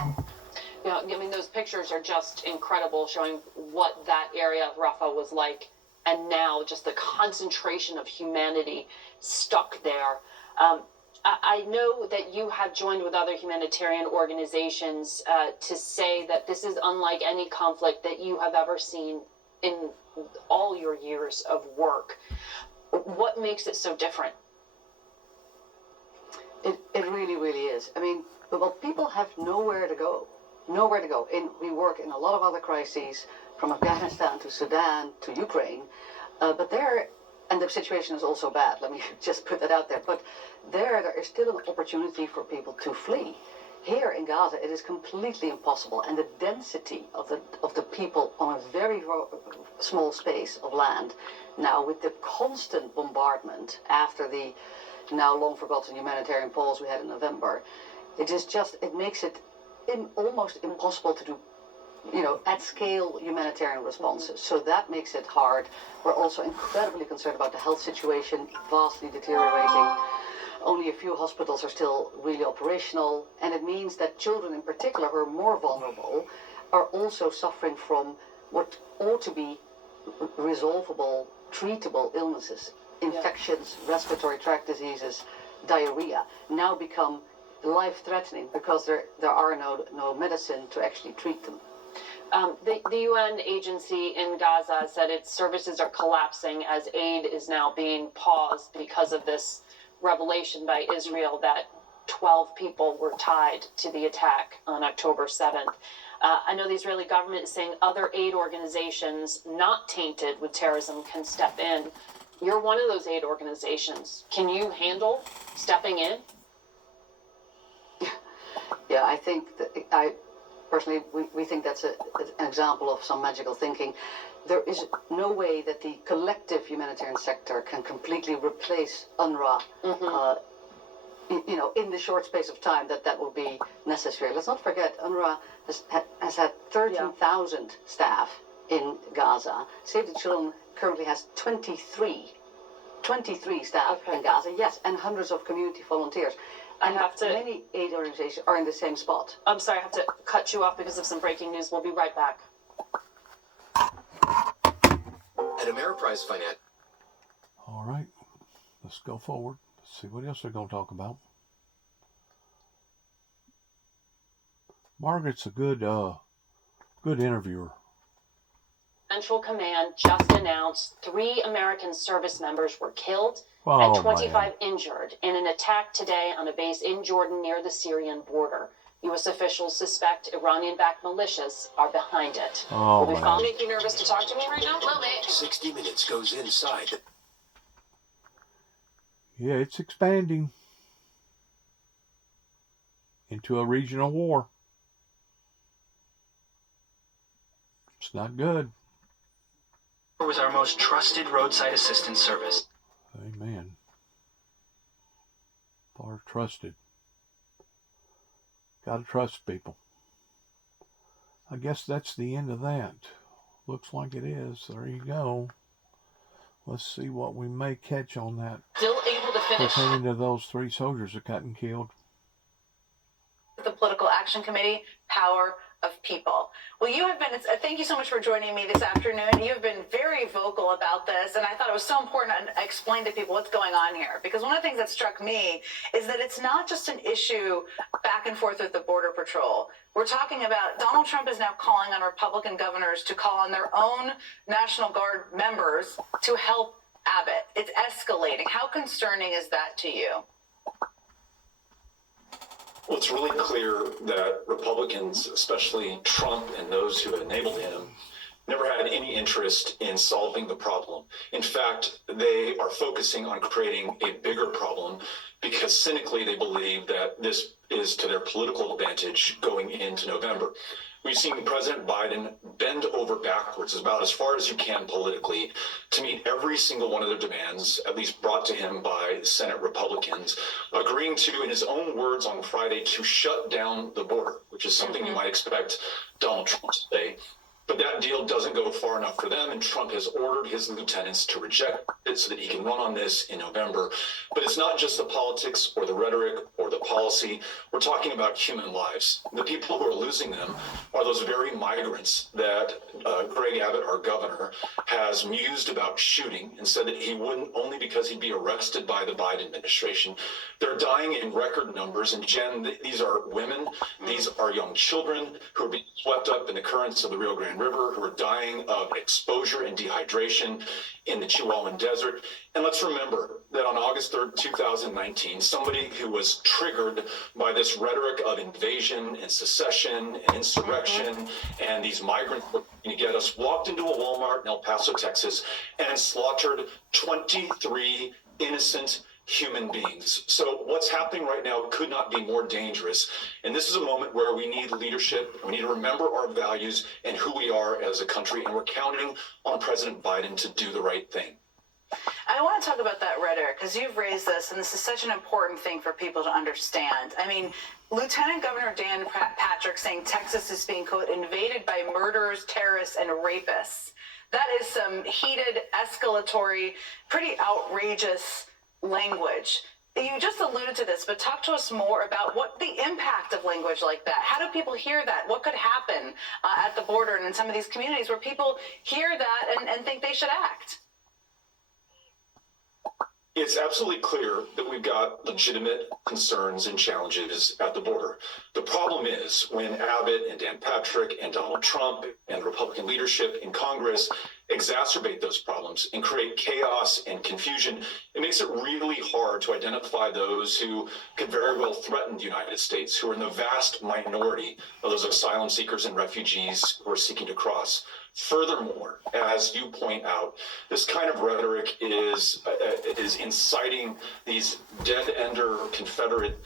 You know, I mean, those pictures are just incredible, showing what that area of Rafah was like, and now just the concentration of humanity stuck there. I know that you have joined with other humanitarian organizations to say that this is unlike any conflict that you have ever seen in all your years of work. What makes it so different? It really is. I mean, well, people have nowhere to go. Nowhere to go. We work in a lot of other crises, from Afghanistan to Sudan to Ukraine, but there, and the situation is also bad, let me just put that out there, but there is still an opportunity for people to flee. Here in Gaza, it is completely impossible, and the density of the people on a very small space of land, now with the constant bombardment after the now long forgotten humanitarian pause we had in November, it makes it almost impossible to do, at scale humanitarian responses. So that makes it hard. We're also incredibly concerned about the health situation, vastly deteriorating. Only a few hospitals are still really operational, and it means that children in particular, who are more vulnerable, are also suffering from what ought to be resolvable, treatable illnesses, infections, respiratory tract diseases, diarrhea, now become life-threatening because there are no medicine to actually treat them. The UN agency in Gaza said its services are collapsing as aid is now being paused because of this revelation by Israel that 12 people were tied to the attack on October 7th. I know the Israeli government is saying other aid organizations not tainted with terrorism can step in. You're one of those aid organizations. Can you handle stepping in? Yeah, I think that personally, we think that's an example of some magical thinking. There is no way that the collective humanitarian sector can completely replace UNRWA, in the short space of time that will be necessary. Let's not forget, UNRWA has had 13,000 staff in Gaza. Save the Children currently has 23 staff in Gaza, yes, and hundreds of community volunteers. And many aid organizations are in the same spot. I'm sorry, I have to cut you off because of some breaking news. We'll be right back. At Ameriprise Finance. All right, let's go forward. Let's see what else they're going to talk about. Margaret's a good interviewer. Central Command just announced 3 American service members were killed and 25 injured in an attack today on a base in Jordan near the Syrian border. U.S. officials suspect Iranian-backed militias are behind it. Will be make you nervous to talk to me right now? A little bit. 60 Minutes goes inside. Yeah, it's expanding into a regional war. It's not good. Was our most trusted roadside assistance service. Amen. Far trusted. Gotta trust people. I guess that's the end of that. Looks like it is. There you go. Let's see what we may catch on that. Still able to finish. Pertaining to those 3 soldiers that got killed. The Political Action Committee, Power of People. Well, you have been, thank you so much for joining me this afternoon. You have been very vocal about this, and I thought it was so important to explain to people what's going on here. Because one of the things that struck me is that it's not just an issue back and forth with the Border Patrol. We're talking about Donald Trump is now calling on Republican governors to call on their own National Guard members to help Abbott. It's escalating. How concerning is that to you? Well, it's really clear that Republicans, especially Trump and those who enabled him, never had any interest in solving the problem. In fact, they are focusing on creating a bigger problem because cynically they believe that this is to their political advantage going into November. We've seen President Biden bend over backwards, about as far as you can politically, to meet every single one of their demands, at least brought to him by Senate Republicans, agreeing to, in his own words on Friday, to shut down the border, which is something you might expect Donald Trump to say. But that deal doesn't go far enough for them, and Trump has ordered his lieutenants to reject it so that he can run on this in November. But it's not just the politics or the rhetoric or the policy. We're talking about human lives. The people who are losing them are those very migrants that Greg Abbott, our governor, has mused about shooting and said that he wouldn't, only because he'd be arrested by the Biden administration. They're dying in record numbers. And Jen, these are women. These are young children who are being swept up in the currents of the Rio Grande River, who are dying of exposure and dehydration in the Chihuahuan Desert. And let's remember that on August 3rd, 2019, somebody who was triggered by this rhetoric of invasion and secession and insurrection and these migrants looking to get us walked into a Walmart in El Paso, Texas, and slaughtered 23 innocent human beings. So what's happening right now could not be more dangerous. And this is a moment where we need leadership. We need to remember our values and who we are as a country. And we're counting on President Biden to do the right thing. I want to talk about that rhetoric because you've raised this, and this is such an important thing for people to understand. I mean, Lieutenant Governor Dan Patrick saying Texas is being, quote, invaded by murderers, terrorists, and rapists. That is some heated, escalatory, pretty outrageous language. You just alluded to this, but talk to us more about what the impact of language like that. How do people hear that? What could happen at the border and in some of these communities where people hear that and think they should act? It's absolutely clear that we've got legitimate concerns and challenges at the border. The problem is when Abbott and Dan Patrick and Donald Trump and Republican leadership in Congress exacerbate those problems and create chaos and confusion, it makes it really hard to identify those who could very well threaten the United States, who are in the vast minority of those asylum seekers and refugees who are seeking to cross. Furthermore, as you point out, this kind of rhetoric is inciting these dead-ender Confederate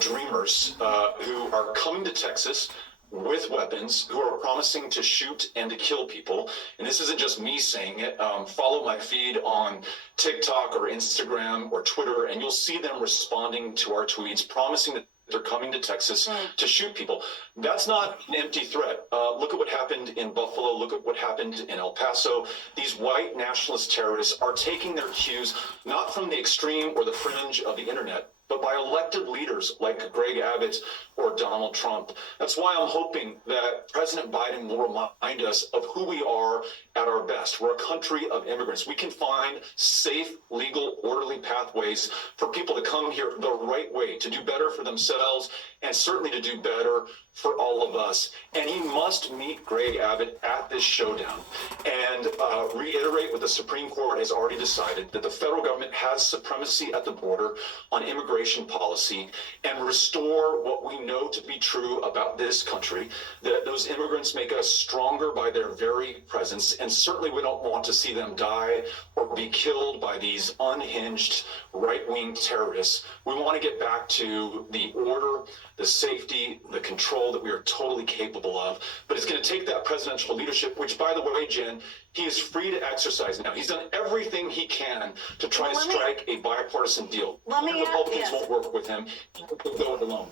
dreamers who are coming to Texas with weapons, who are promising to shoot and to kill people. And this isn't just me saying it. Follow my feed on TikTok or Instagram or Twitter, and you'll see them responding to our tweets, promising that they're coming to Texas to shoot people. That's not an empty threat. Look at what happened in Buffalo. Look at what happened in El Paso. These white nationalist terrorists are taking their cues not from the extreme or the fringe of the internet, but by elected leaders like Greg Abbott or Donald Trump. That's why I'm hoping that President Biden will remind us of who we are at our best. We're a country of immigrants. We can find safe, legal, orderly pathways for people to come here the right way, to do better for themselves, and certainly to do better for all of us. And he must meet Greg Abbott at this showdown and reiterate what the Supreme Court has already decided, that the federal government has supremacy at the border on immigration policy, and restore what we know to be true about this country, that those immigrants make us stronger by their very presence, and certainly we don't want to see them die or be killed by these unhinged right-wing terrorists. We want to get back to the order, the safety, the control that we are totally capable of. But it's going to take that presidential leadership, which, by the way, Jen, he is free to exercise now. He's done everything he can to try to strike a bipartisan deal. Republicans won't work with him. He'll go it alone.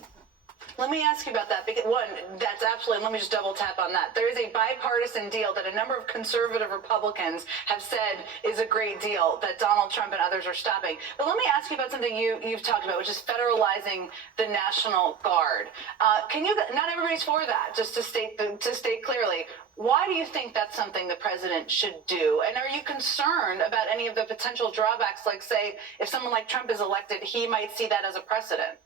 Let me ask you about that, because one, that's absolutely, let me just double tap on that. There is a bipartisan deal that a number of conservative Republicans have said is a great deal that Donald Trump and others are stopping. But let me ask you about something you've talked about, which is federalizing the National Guard. Not everybody's for that, just to state clearly. Why do you think that's something the president should do? And are you concerned about any of the potential drawbacks, like, say, if someone like Trump is elected, he might see that as a precedent?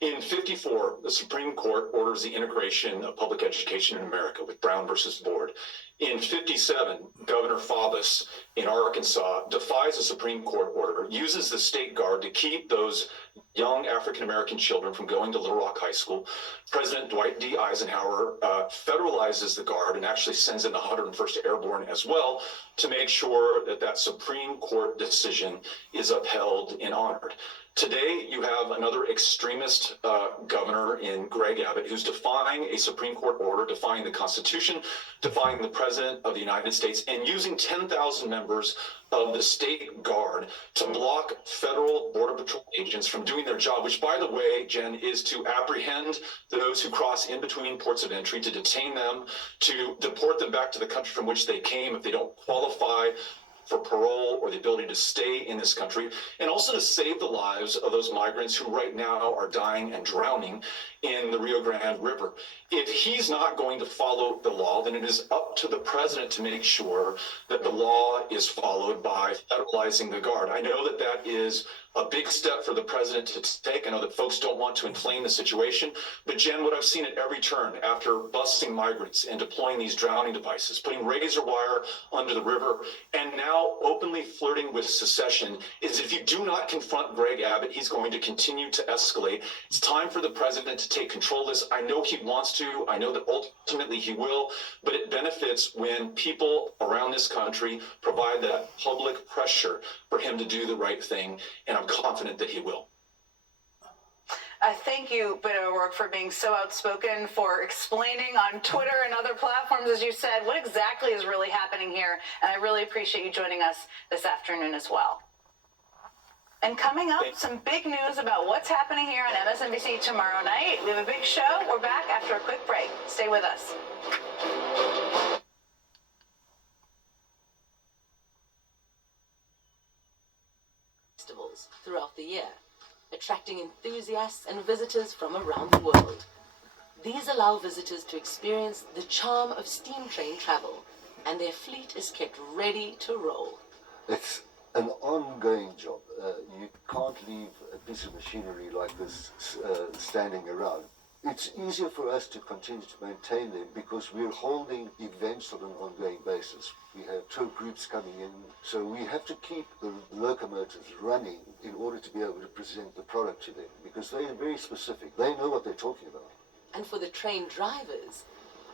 In 54, the Supreme Court orders the integration of public education in America with Brown versus Board. In 57, Governor Faubus in Arkansas defies a Supreme Court order, uses the state guard to keep those young African-American children from going to Little Rock High School. President Dwight D. Eisenhower federalizes the guard and actually sends in the 101st Airborne as well to make sure that that Supreme Court decision is upheld and honored. Today, you have another extremist governor in Greg Abbott who's defying a Supreme Court order, defying the Constitution, defying the President of the United States, and using 10,000 members of the state guard to block federal Border Patrol agents from doing their job, which, by the way, Jen, is to apprehend those who cross in between ports of entry, to detain them, to deport them back to the country from which they came if they don't qualify for parole or the ability to stay in this country, and also to save the lives of those migrants who right now are dying and drowning in the Rio Grande River. If he's not going to follow the law, then it is up to the president to make sure that the law is followed by federalizing the guard. I know that that is a big step for the president to take. I know that folks don't want to inflame the situation, but Jen, what I've seen at every turn after busting migrants and deploying these drowning devices, putting razor wire under the river, and now openly flirting with secession, is if you do not confront Greg Abbott, he's going to continue to escalate. It's time for the president to take control of this. I know he wants to. I know that ultimately he will, but it benefits when people around this country provide that public pressure for him to do the right thing, and I'm confident that he will. Thank you, Beto O'Rourke, for being so outspoken, for explaining on Twitter and other platforms, as you said, what exactly is really happening here. And I really appreciate you joining us this afternoon as well. And coming up, some big news about what's happening here on MSNBC tomorrow night. We have a big show. We're back after a quick break. Stay with us. festivals throughout the year, attracting enthusiasts and visitors from around the world. These allow visitors to experience the charm of steam train travel, and their fleet is kept ready to roll. It's an ongoing job. You can't leave a piece of machinery like this standing around. It's easier for us to continue to maintain them because we're holding events on an ongoing basis. We have tour groups coming in, so we have to keep the locomotives running in order to be able to present the product to them because they are very specific. They know what they're talking about. And for the train drivers,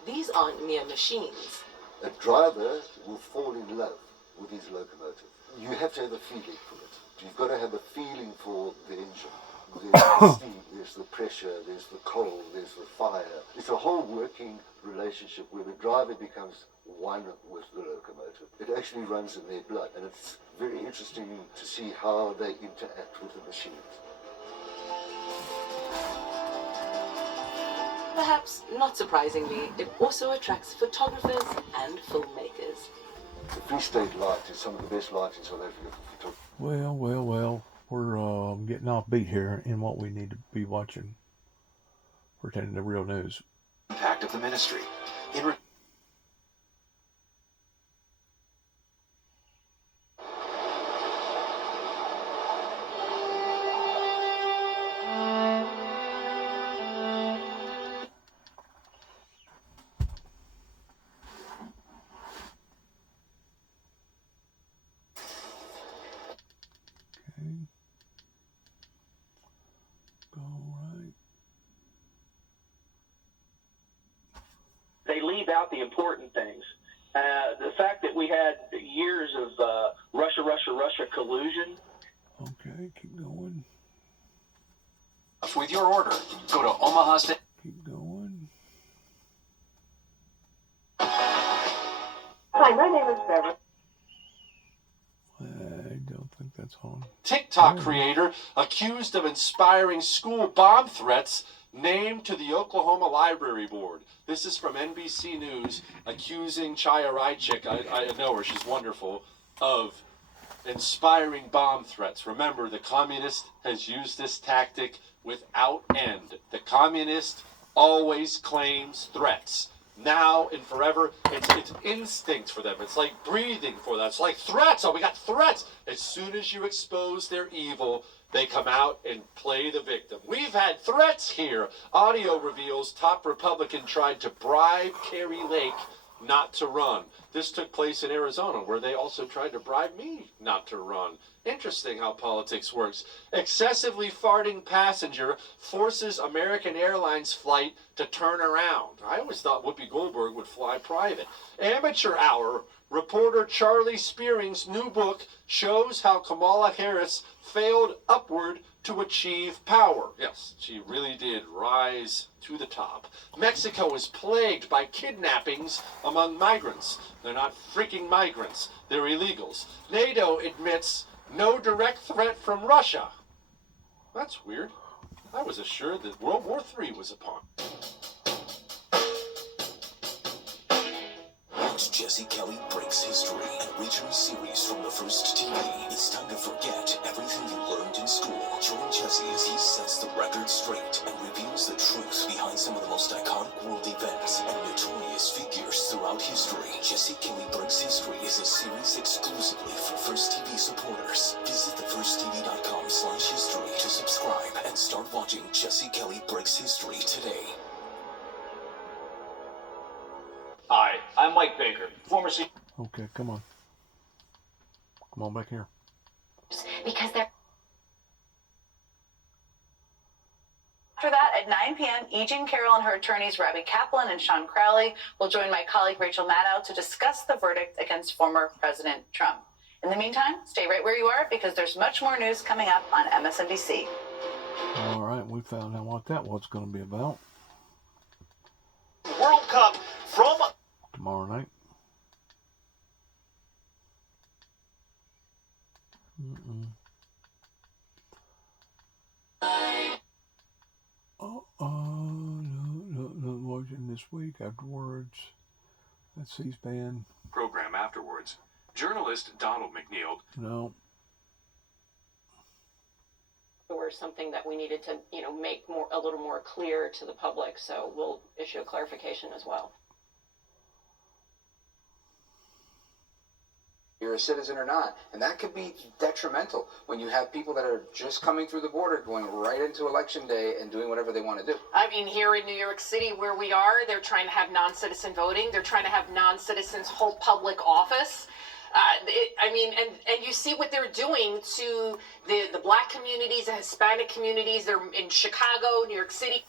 these aren't mere machines. A driver will fall in love with his locomotive. You have to have a feeling for it. You've got to have a feeling for the engine. There's the steam, there's the pressure, there's the cold, there's the fire. It's a whole working relationship where the driver becomes one with the locomotive. It actually runs in their blood, and it's very interesting to see how they interact with the machines. Perhaps not surprisingly, it also attracts photographers and filmmakers. The Free State Light is some of the best lights in South Africa for photography. Well. We're getting off beat here in what we need to be watching pertaining to real news. Impact of the ministry. They leave out the important things. The fact that we had years of Russia collusion. Okay, keep going. With your order, go to Omaha State. Keep going. Hi, my name is Beverly. I don't think that's on. TikTok creator accused of inspiring school bomb threats named to the Oklahoma Library Board. This is from NBC News, accusing Chaya Raichik, I know her, she's wonderful, of inspiring bomb threats. Remember, the communist has used this tactic without end. The communist always claims threats. Now and forever, it's instinct for them. It's like breathing for them. It's like threats. Oh, we got threats. As soon as you expose their evil, they come out and play the victim. We've had threats here. Audio reveals top Republican tried to bribe Kari Lake not to run. This took place in Arizona, where they also tried to bribe me not to run. Interesting how politics works. Excessively farting passenger forces American Airlines flight to turn around. I always thought Whoopi Goldberg would fly private. Amateur hour. Reporter Charlie Spearing's new book shows how Kamala Harris failed upward to achieve power. Yes, she really did rise to the top. Mexico is plagued by kidnappings among migrants. They're not freaking migrants. They're illegals. NATO admits no direct threat from Russia. That's weird. I was assured that World War III was upon. Watch Jesse Kelly Breaks History, an original series from the First TV. It's time to forget everything you learned in school. Join Jesse as he sets the record straight and reveals the truth behind some of the most iconic world events and notorious figures throughout history. Jesse Kelly Breaks History is a series exclusively for First TV supporters. Visit thefirsttv.com/history to subscribe and start watching Jesse Kelly Breaks History today. Hi, I'm Mike Baker, former Okay, come on. Come on back here. Because they're... After that, at 9 p.m., E. Jean Carroll and her attorneys, Robbie Kaplan and Sean Crowley, will join my colleague Rachel Maddow to discuss the verdict against former President Trump. In the meantime, stay right where you are because there's much more news coming up on MSNBC. All right, we found out what that was going to be about. World Cup from tomorrow night. No watching this week afterwards. That's C-SPAN. Program afterwards. Journalist Donald McNeil. No. or something that we needed to, make a little more clear to the public. So we'll issue a clarification as well. You're a citizen or not. And that could be detrimental when you have people that are just coming through the border, going right into election day and doing whatever they want to do. I mean, here in New York City, where we are, they're trying to have non-citizen voting. They're trying to have non-citizens hold public office. And you see what they're doing to the black communities, the Hispanic communities. They're in Chicago, New York City.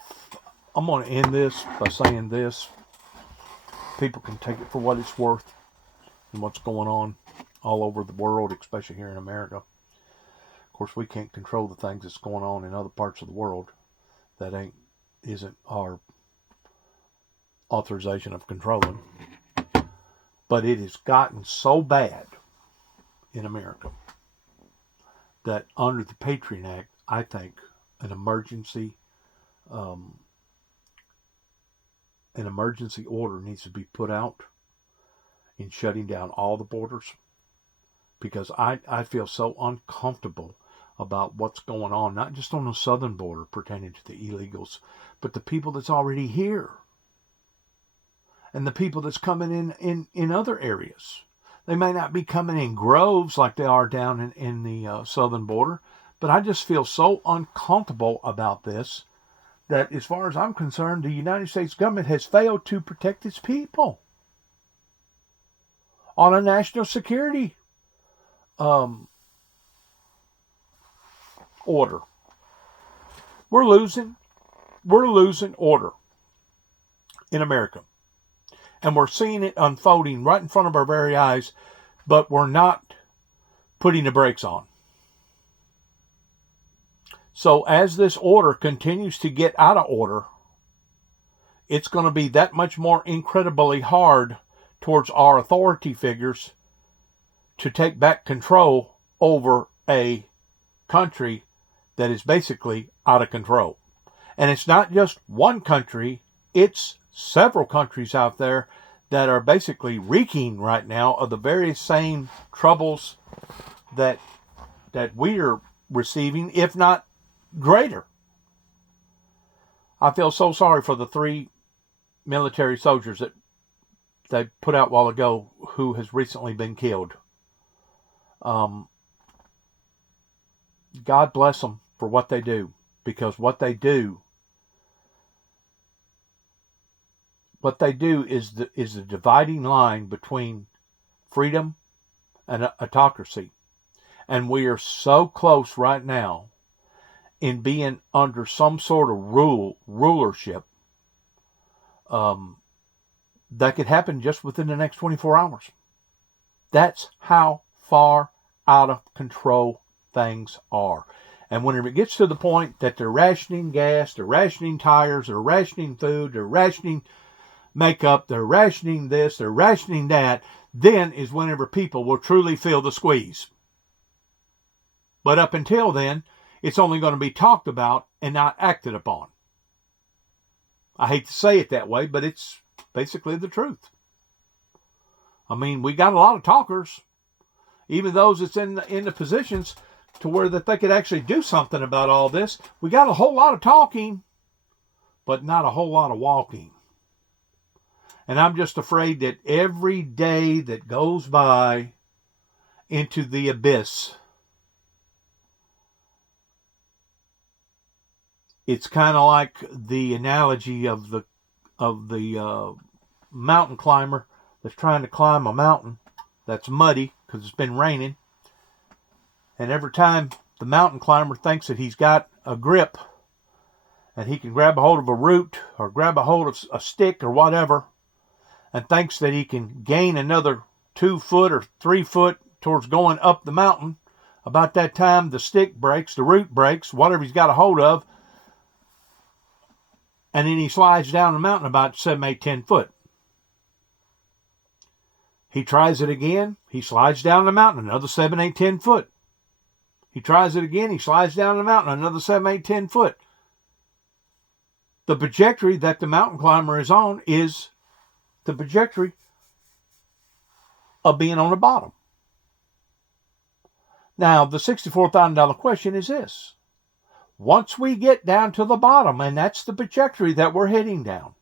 I'm going to end this by saying this. People can take it for what it's worth and what's going on all over the world, especially here in America. Of course, we can't control the things that's going on in other parts of the world. That isn't our authorization of controlling. But it has gotten so bad in America that under the Patriot Act, I think an emergency order needs to be put out in shutting down all the borders, because I feel so uncomfortable about what's going on, not just on the southern border pertaining to the illegals, but the people that's already here. And the people that's coming in other areas. They may not be coming in groves like they are down in the southern border, but I just feel so uncomfortable about this that, as far as I'm concerned, the United States government has failed to protect its people on a national security order. We're losing order in America. And we're seeing it unfolding right in front of our very eyes, but we're not putting the brakes on. So as this order continues to get out of order, it's going to be that much more incredibly hard towards our authority figures to take back control over a country that is basically out of control. And it's not just one country, it's several countries out there that are basically reeking right now of the very same troubles that we are receiving, if not greater. I feel so sorry for the 3 military soldiers that they put out a while ago who has recently been killed. God bless them for what they do, because what they do is the dividing line between freedom and autocracy. And we are so close right now in being under some sort of rulership that could happen just within the next 24 hours. That's how far out of control things are. And whenever it gets to the point that they're rationing gas, they're rationing tires, they're rationing food, they're rationing makeup, they're rationing this, they're rationing that, then is whenever people will truly feel the squeeze. But up until then, it's only going to be talked about and not acted upon. I hate to say it that way, but it's basically the truth. I mean, we got a lot of talkers, even those that's in the positions to where that they could actually do something about all this. We got a whole lot of talking, but not a whole lot of walking. And I'm just afraid that every day that goes by into the abyss, it's kind of like the analogy of the mountain climber that's trying to climb a mountain that's muddy because it's been raining. And every time the mountain climber thinks that he's got a grip and he can grab a hold of a root or grab a hold of a stick or whatever, and thinks that he can gain another 2 foot or 3 foot towards going up the mountain, about that time the stick breaks, the root breaks, whatever he's got a hold of, and then he slides down the mountain about 7, 8, 10 foot. He tries it again, he slides down the mountain another 7, 8, 10 foot. He tries it again, he slides down the mountain another 7, 8, 10 foot. The trajectory that the mountain climber is on is the trajectory of being on the bottom. Now, the $64,000 question is this. once we get down to the bottom, and that's the trajectory that we're heading down,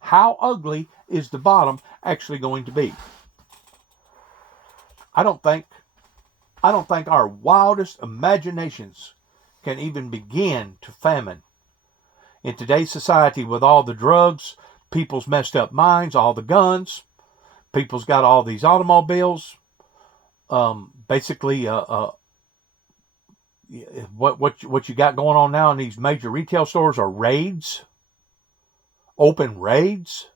how ugly is the bottom actually going to be? I don't think our wildest imaginations can even begin to fathom. In today's society, with all the drugs, people's messed up minds, all the guns, people's got all these automobiles, basically, what you got going on now in these major retail stores are raids, open raids.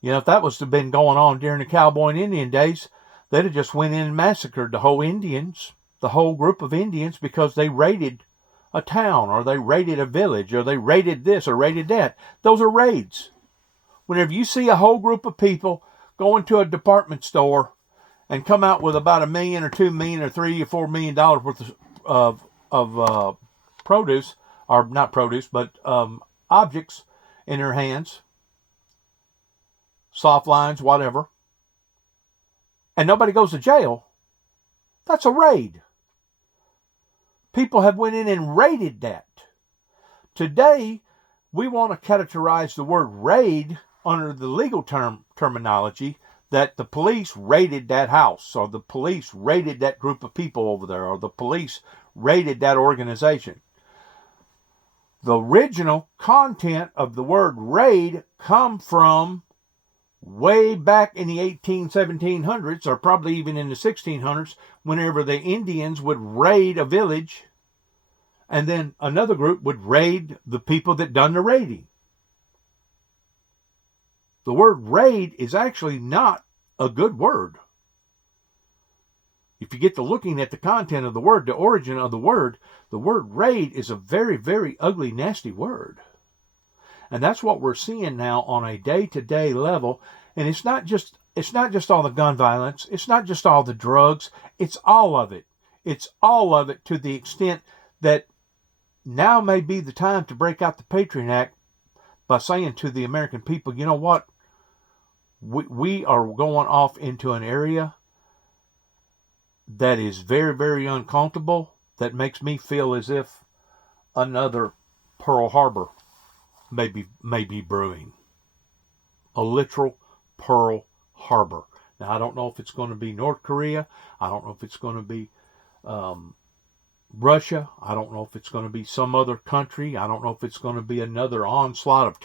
You know, if that was to have been going on during the cowboy and Indian days, they'd have just went in and massacred the whole group of Indians, because they raided a town, or they raided a village, or they raided this or raided that. Those are raids. Whenever you see a whole group of people go into a department store and come out with about $1 million or $2 million or $3 or $4 million worth of produce, or not produce, but objects in their hands, soft lines, whatever, and nobody goes to jail, that's a raid. People have went in and raided that. Today, we want to categorize the word raid under the legal terminology, that the police raided that house, or the police raided that group of people over there, or the police raided that organization. The original content of the word raid come from way back in the 1700s, or probably even in the 1600s, whenever the Indians would raid a village, and then another group would raid the people that done the raiding. The word raid is actually not a good word. If you get to looking at the content of the word, the origin of the word raid is a very, very ugly, nasty word. And that's what we're seeing now on a day-to-day level. And it's not just all the gun violence. It's not just all the drugs. It's all of it. It's all of it, to the extent that now may be the time to break out the Patriot Act by saying to the American people, you know what? We are going off into an area that is very, very uncomfortable, that makes me feel as if another Pearl Harbor may be brewing. A literal Pearl Harbor. Now, I don't know if it's going to be North Korea. I don't know if it's going to be Russia. I don't know if it's going to be some other country. I don't know if it's going to be another onslaught of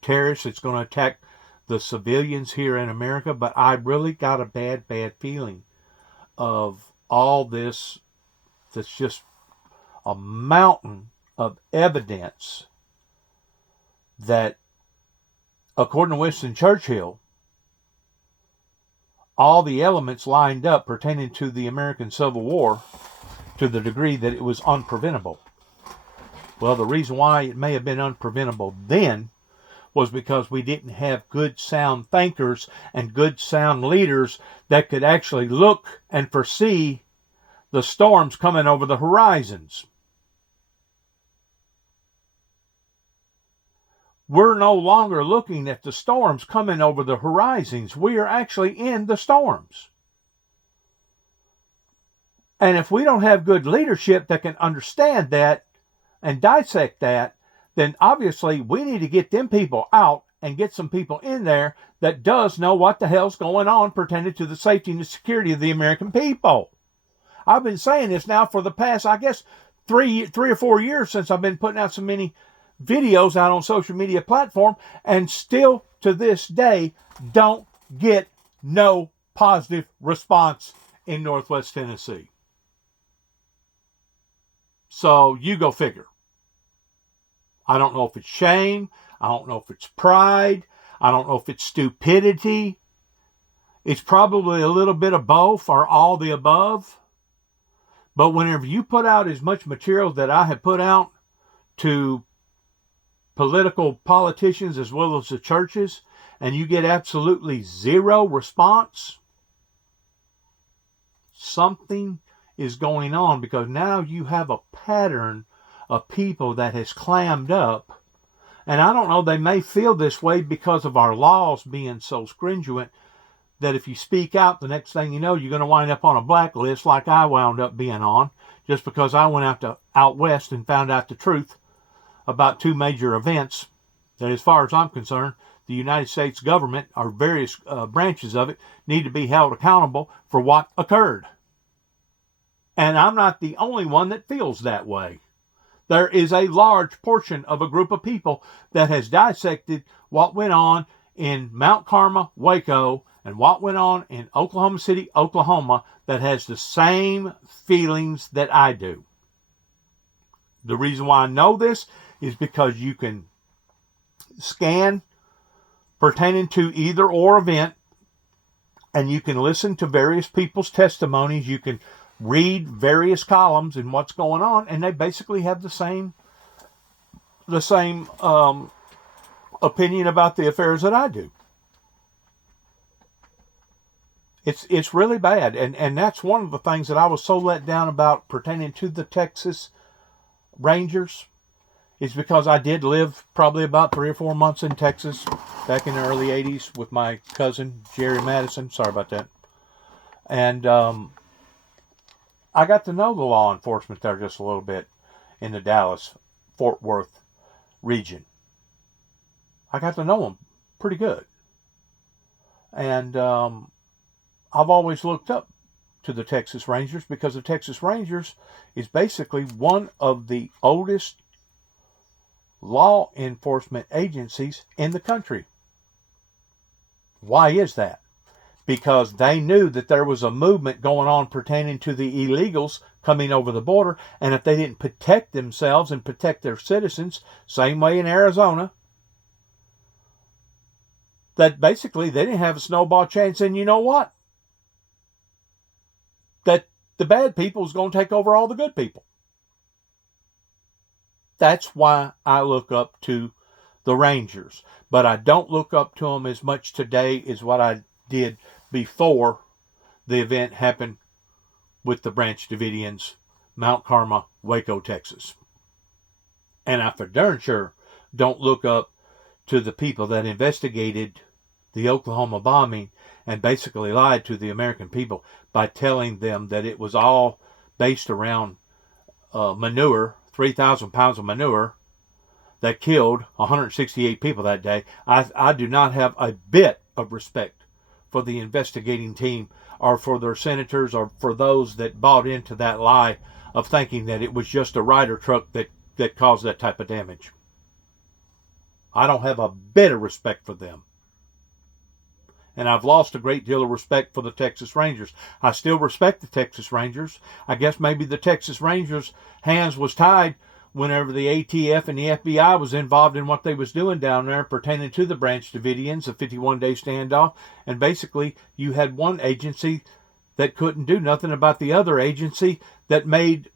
terrorists that's going to attack the civilians here in America. But I really got a bad feeling of all this. That's just a mountain of evidence that, according to Winston Churchill, all the elements lined up pertaining to the American Civil War to the degree that it was unpreventable. Well, the reason why it may have been unpreventable then was because we didn't have good, sound thinkers and good, sound leaders that could actually look and foresee the storms coming over the horizons. We're no longer looking at the storms coming over the horizons. We are actually in the storms. And if we don't have good leadership that can understand that and dissect that, then obviously we need to get them people out and get some people in there that does know what the hell's going on pertaining to the safety and the security of the American people. I've been saying this now for the past, I guess, 3 or 4 years since I've been putting out so many videos out on social media platform, and still to this day don't get no positive response in Northwest Tennessee. So you go figure. I don't know if it's shame. I don't know if it's pride. I don't know if it's stupidity. It's probably a little bit of both or all the above. But whenever you put out as much material that I have put out to politicians as well as the churches, and you get absolutely zero response, something is going on, because now you have a pattern of people that has clammed up. And I don't know, they may feel this way because of our laws being so stringent that if you speak out, the next thing you know, you're going to wind up on a blacklist like I wound up being on, just because I went out west and found out the truth about two major events that, as far as I'm concerned, the United States government or various branches of it need to be held accountable for what occurred. And I'm not the only one that feels that way. There is a large portion of a group of people that has dissected what went on in Mount Carmel, Waco, and what went on in Oklahoma City, Oklahoma, that has the same feelings that I do. The reason why I know this is because you can scan pertaining to either or event, and you can listen to various people's testimonies. You can read various columns and what's going on, and they basically have the same opinion about the affairs that I do. It's really bad, and that's one of the things that I was so let down about pertaining to the Texas Rangers, is because I did live probably about 3 or 4 months in Texas back in the early 80s with my cousin Jerry Madison. Sorry about that. And I got to know the law enforcement there just a little bit in the Dallas-Fort Worth region. I got to know them pretty good. And I've always looked up to the Texas Rangers because the Texas Rangers is basically one of the oldest law enforcement agencies in the country. Why is that? Because they knew that there was a movement going on pertaining to the illegals coming over the border, and if they didn't protect themselves and protect their citizens, same way in Arizona, that basically they didn't have a snowball chance. And you know what? That the bad people is going to take over all the good people. That's why I look up to the Rangers. But I don't look up to them as much today as what I did before the event happened with the Branch Davidians, Mount Carmel, Waco, Texas. And I for darn sure don't look up to the people that investigated the Oklahoma bombing and basically lied to the American people by telling them that it was all based around manure, 3,000 pounds of manure that killed 168 people that day. I do not have a bit of respect for the investigating team or for their senators or for those that bought into that lie of thinking that it was just a Ryder truck that caused that type of damage. I don't have a bit of respect for them. And I've lost a great deal of respect for the Texas Rangers. I still respect the Texas Rangers. I guess maybe the Texas Rangers' hands was tied whenever the ATF and the FBI was involved in what they was doing down there pertaining to the Branch Davidians, the 51-day standoff. And basically, you had one agency that couldn't do nothing about the other agency that made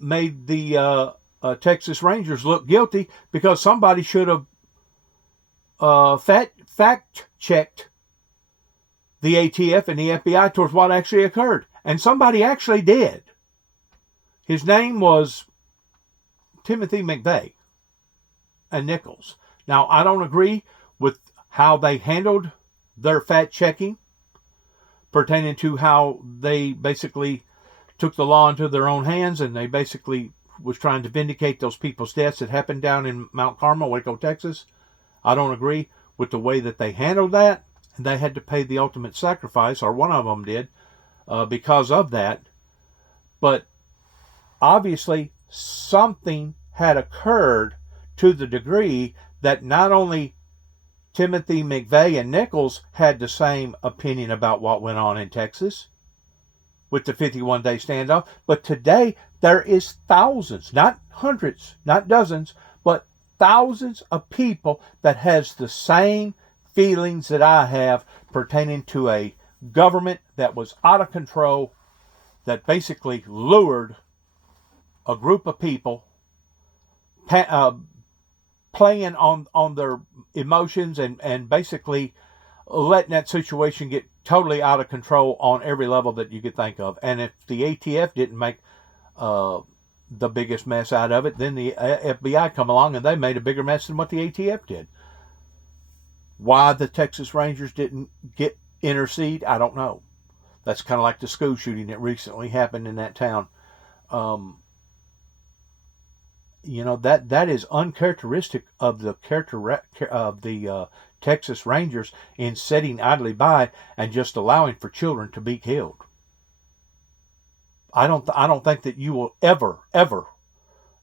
the Texas Rangers look guilty because somebody should have fact-checked the ATF and the FBI towards what actually occurred. And somebody actually did. His name was Timothy McVeigh and Nichols. Now, I don't agree with how they handled their fact-checking pertaining to how they basically took the law into their own hands and they basically was trying to vindicate those people's deaths that happened down in Mount Carmel, Waco, Texas. I don't agree with the way that they handled that. And they had to pay the ultimate sacrifice, or one of them did, because of that. But obviously, something had occurred to the degree that not only Timothy McVeigh and Nichols had the same opinion about what went on in Texas with the 51-day standoff, but today there is thousands, not hundreds, not dozens, but thousands of people that has the same feelings that I have pertaining to a government that was out of control, that basically lured a group of people playing on their emotions and basically letting that situation get totally out of control on every level that you could think of. And if the ATF didn't make the biggest mess out of it, then the FBI come along and they made a bigger mess than what the ATF did. Why the Texas Rangers didn't intercede, I don't know. That's kind of like the school shooting that recently happened in that town that is uncharacteristic of the Texas Rangers in sitting idly by and just allowing for children to be killed. I don't think that you will ever,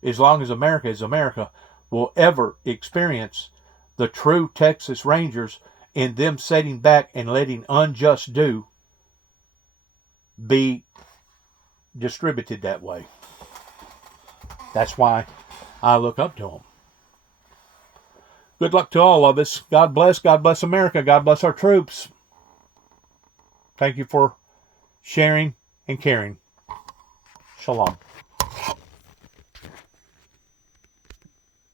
as long as America is America, will ever experience the true Texas Rangers in them sitting back and letting unjust due be distributed that way. That's why I look up to them. Good luck to all of us. God bless America. God bless our troops. Thank you for sharing and caring. Shalom.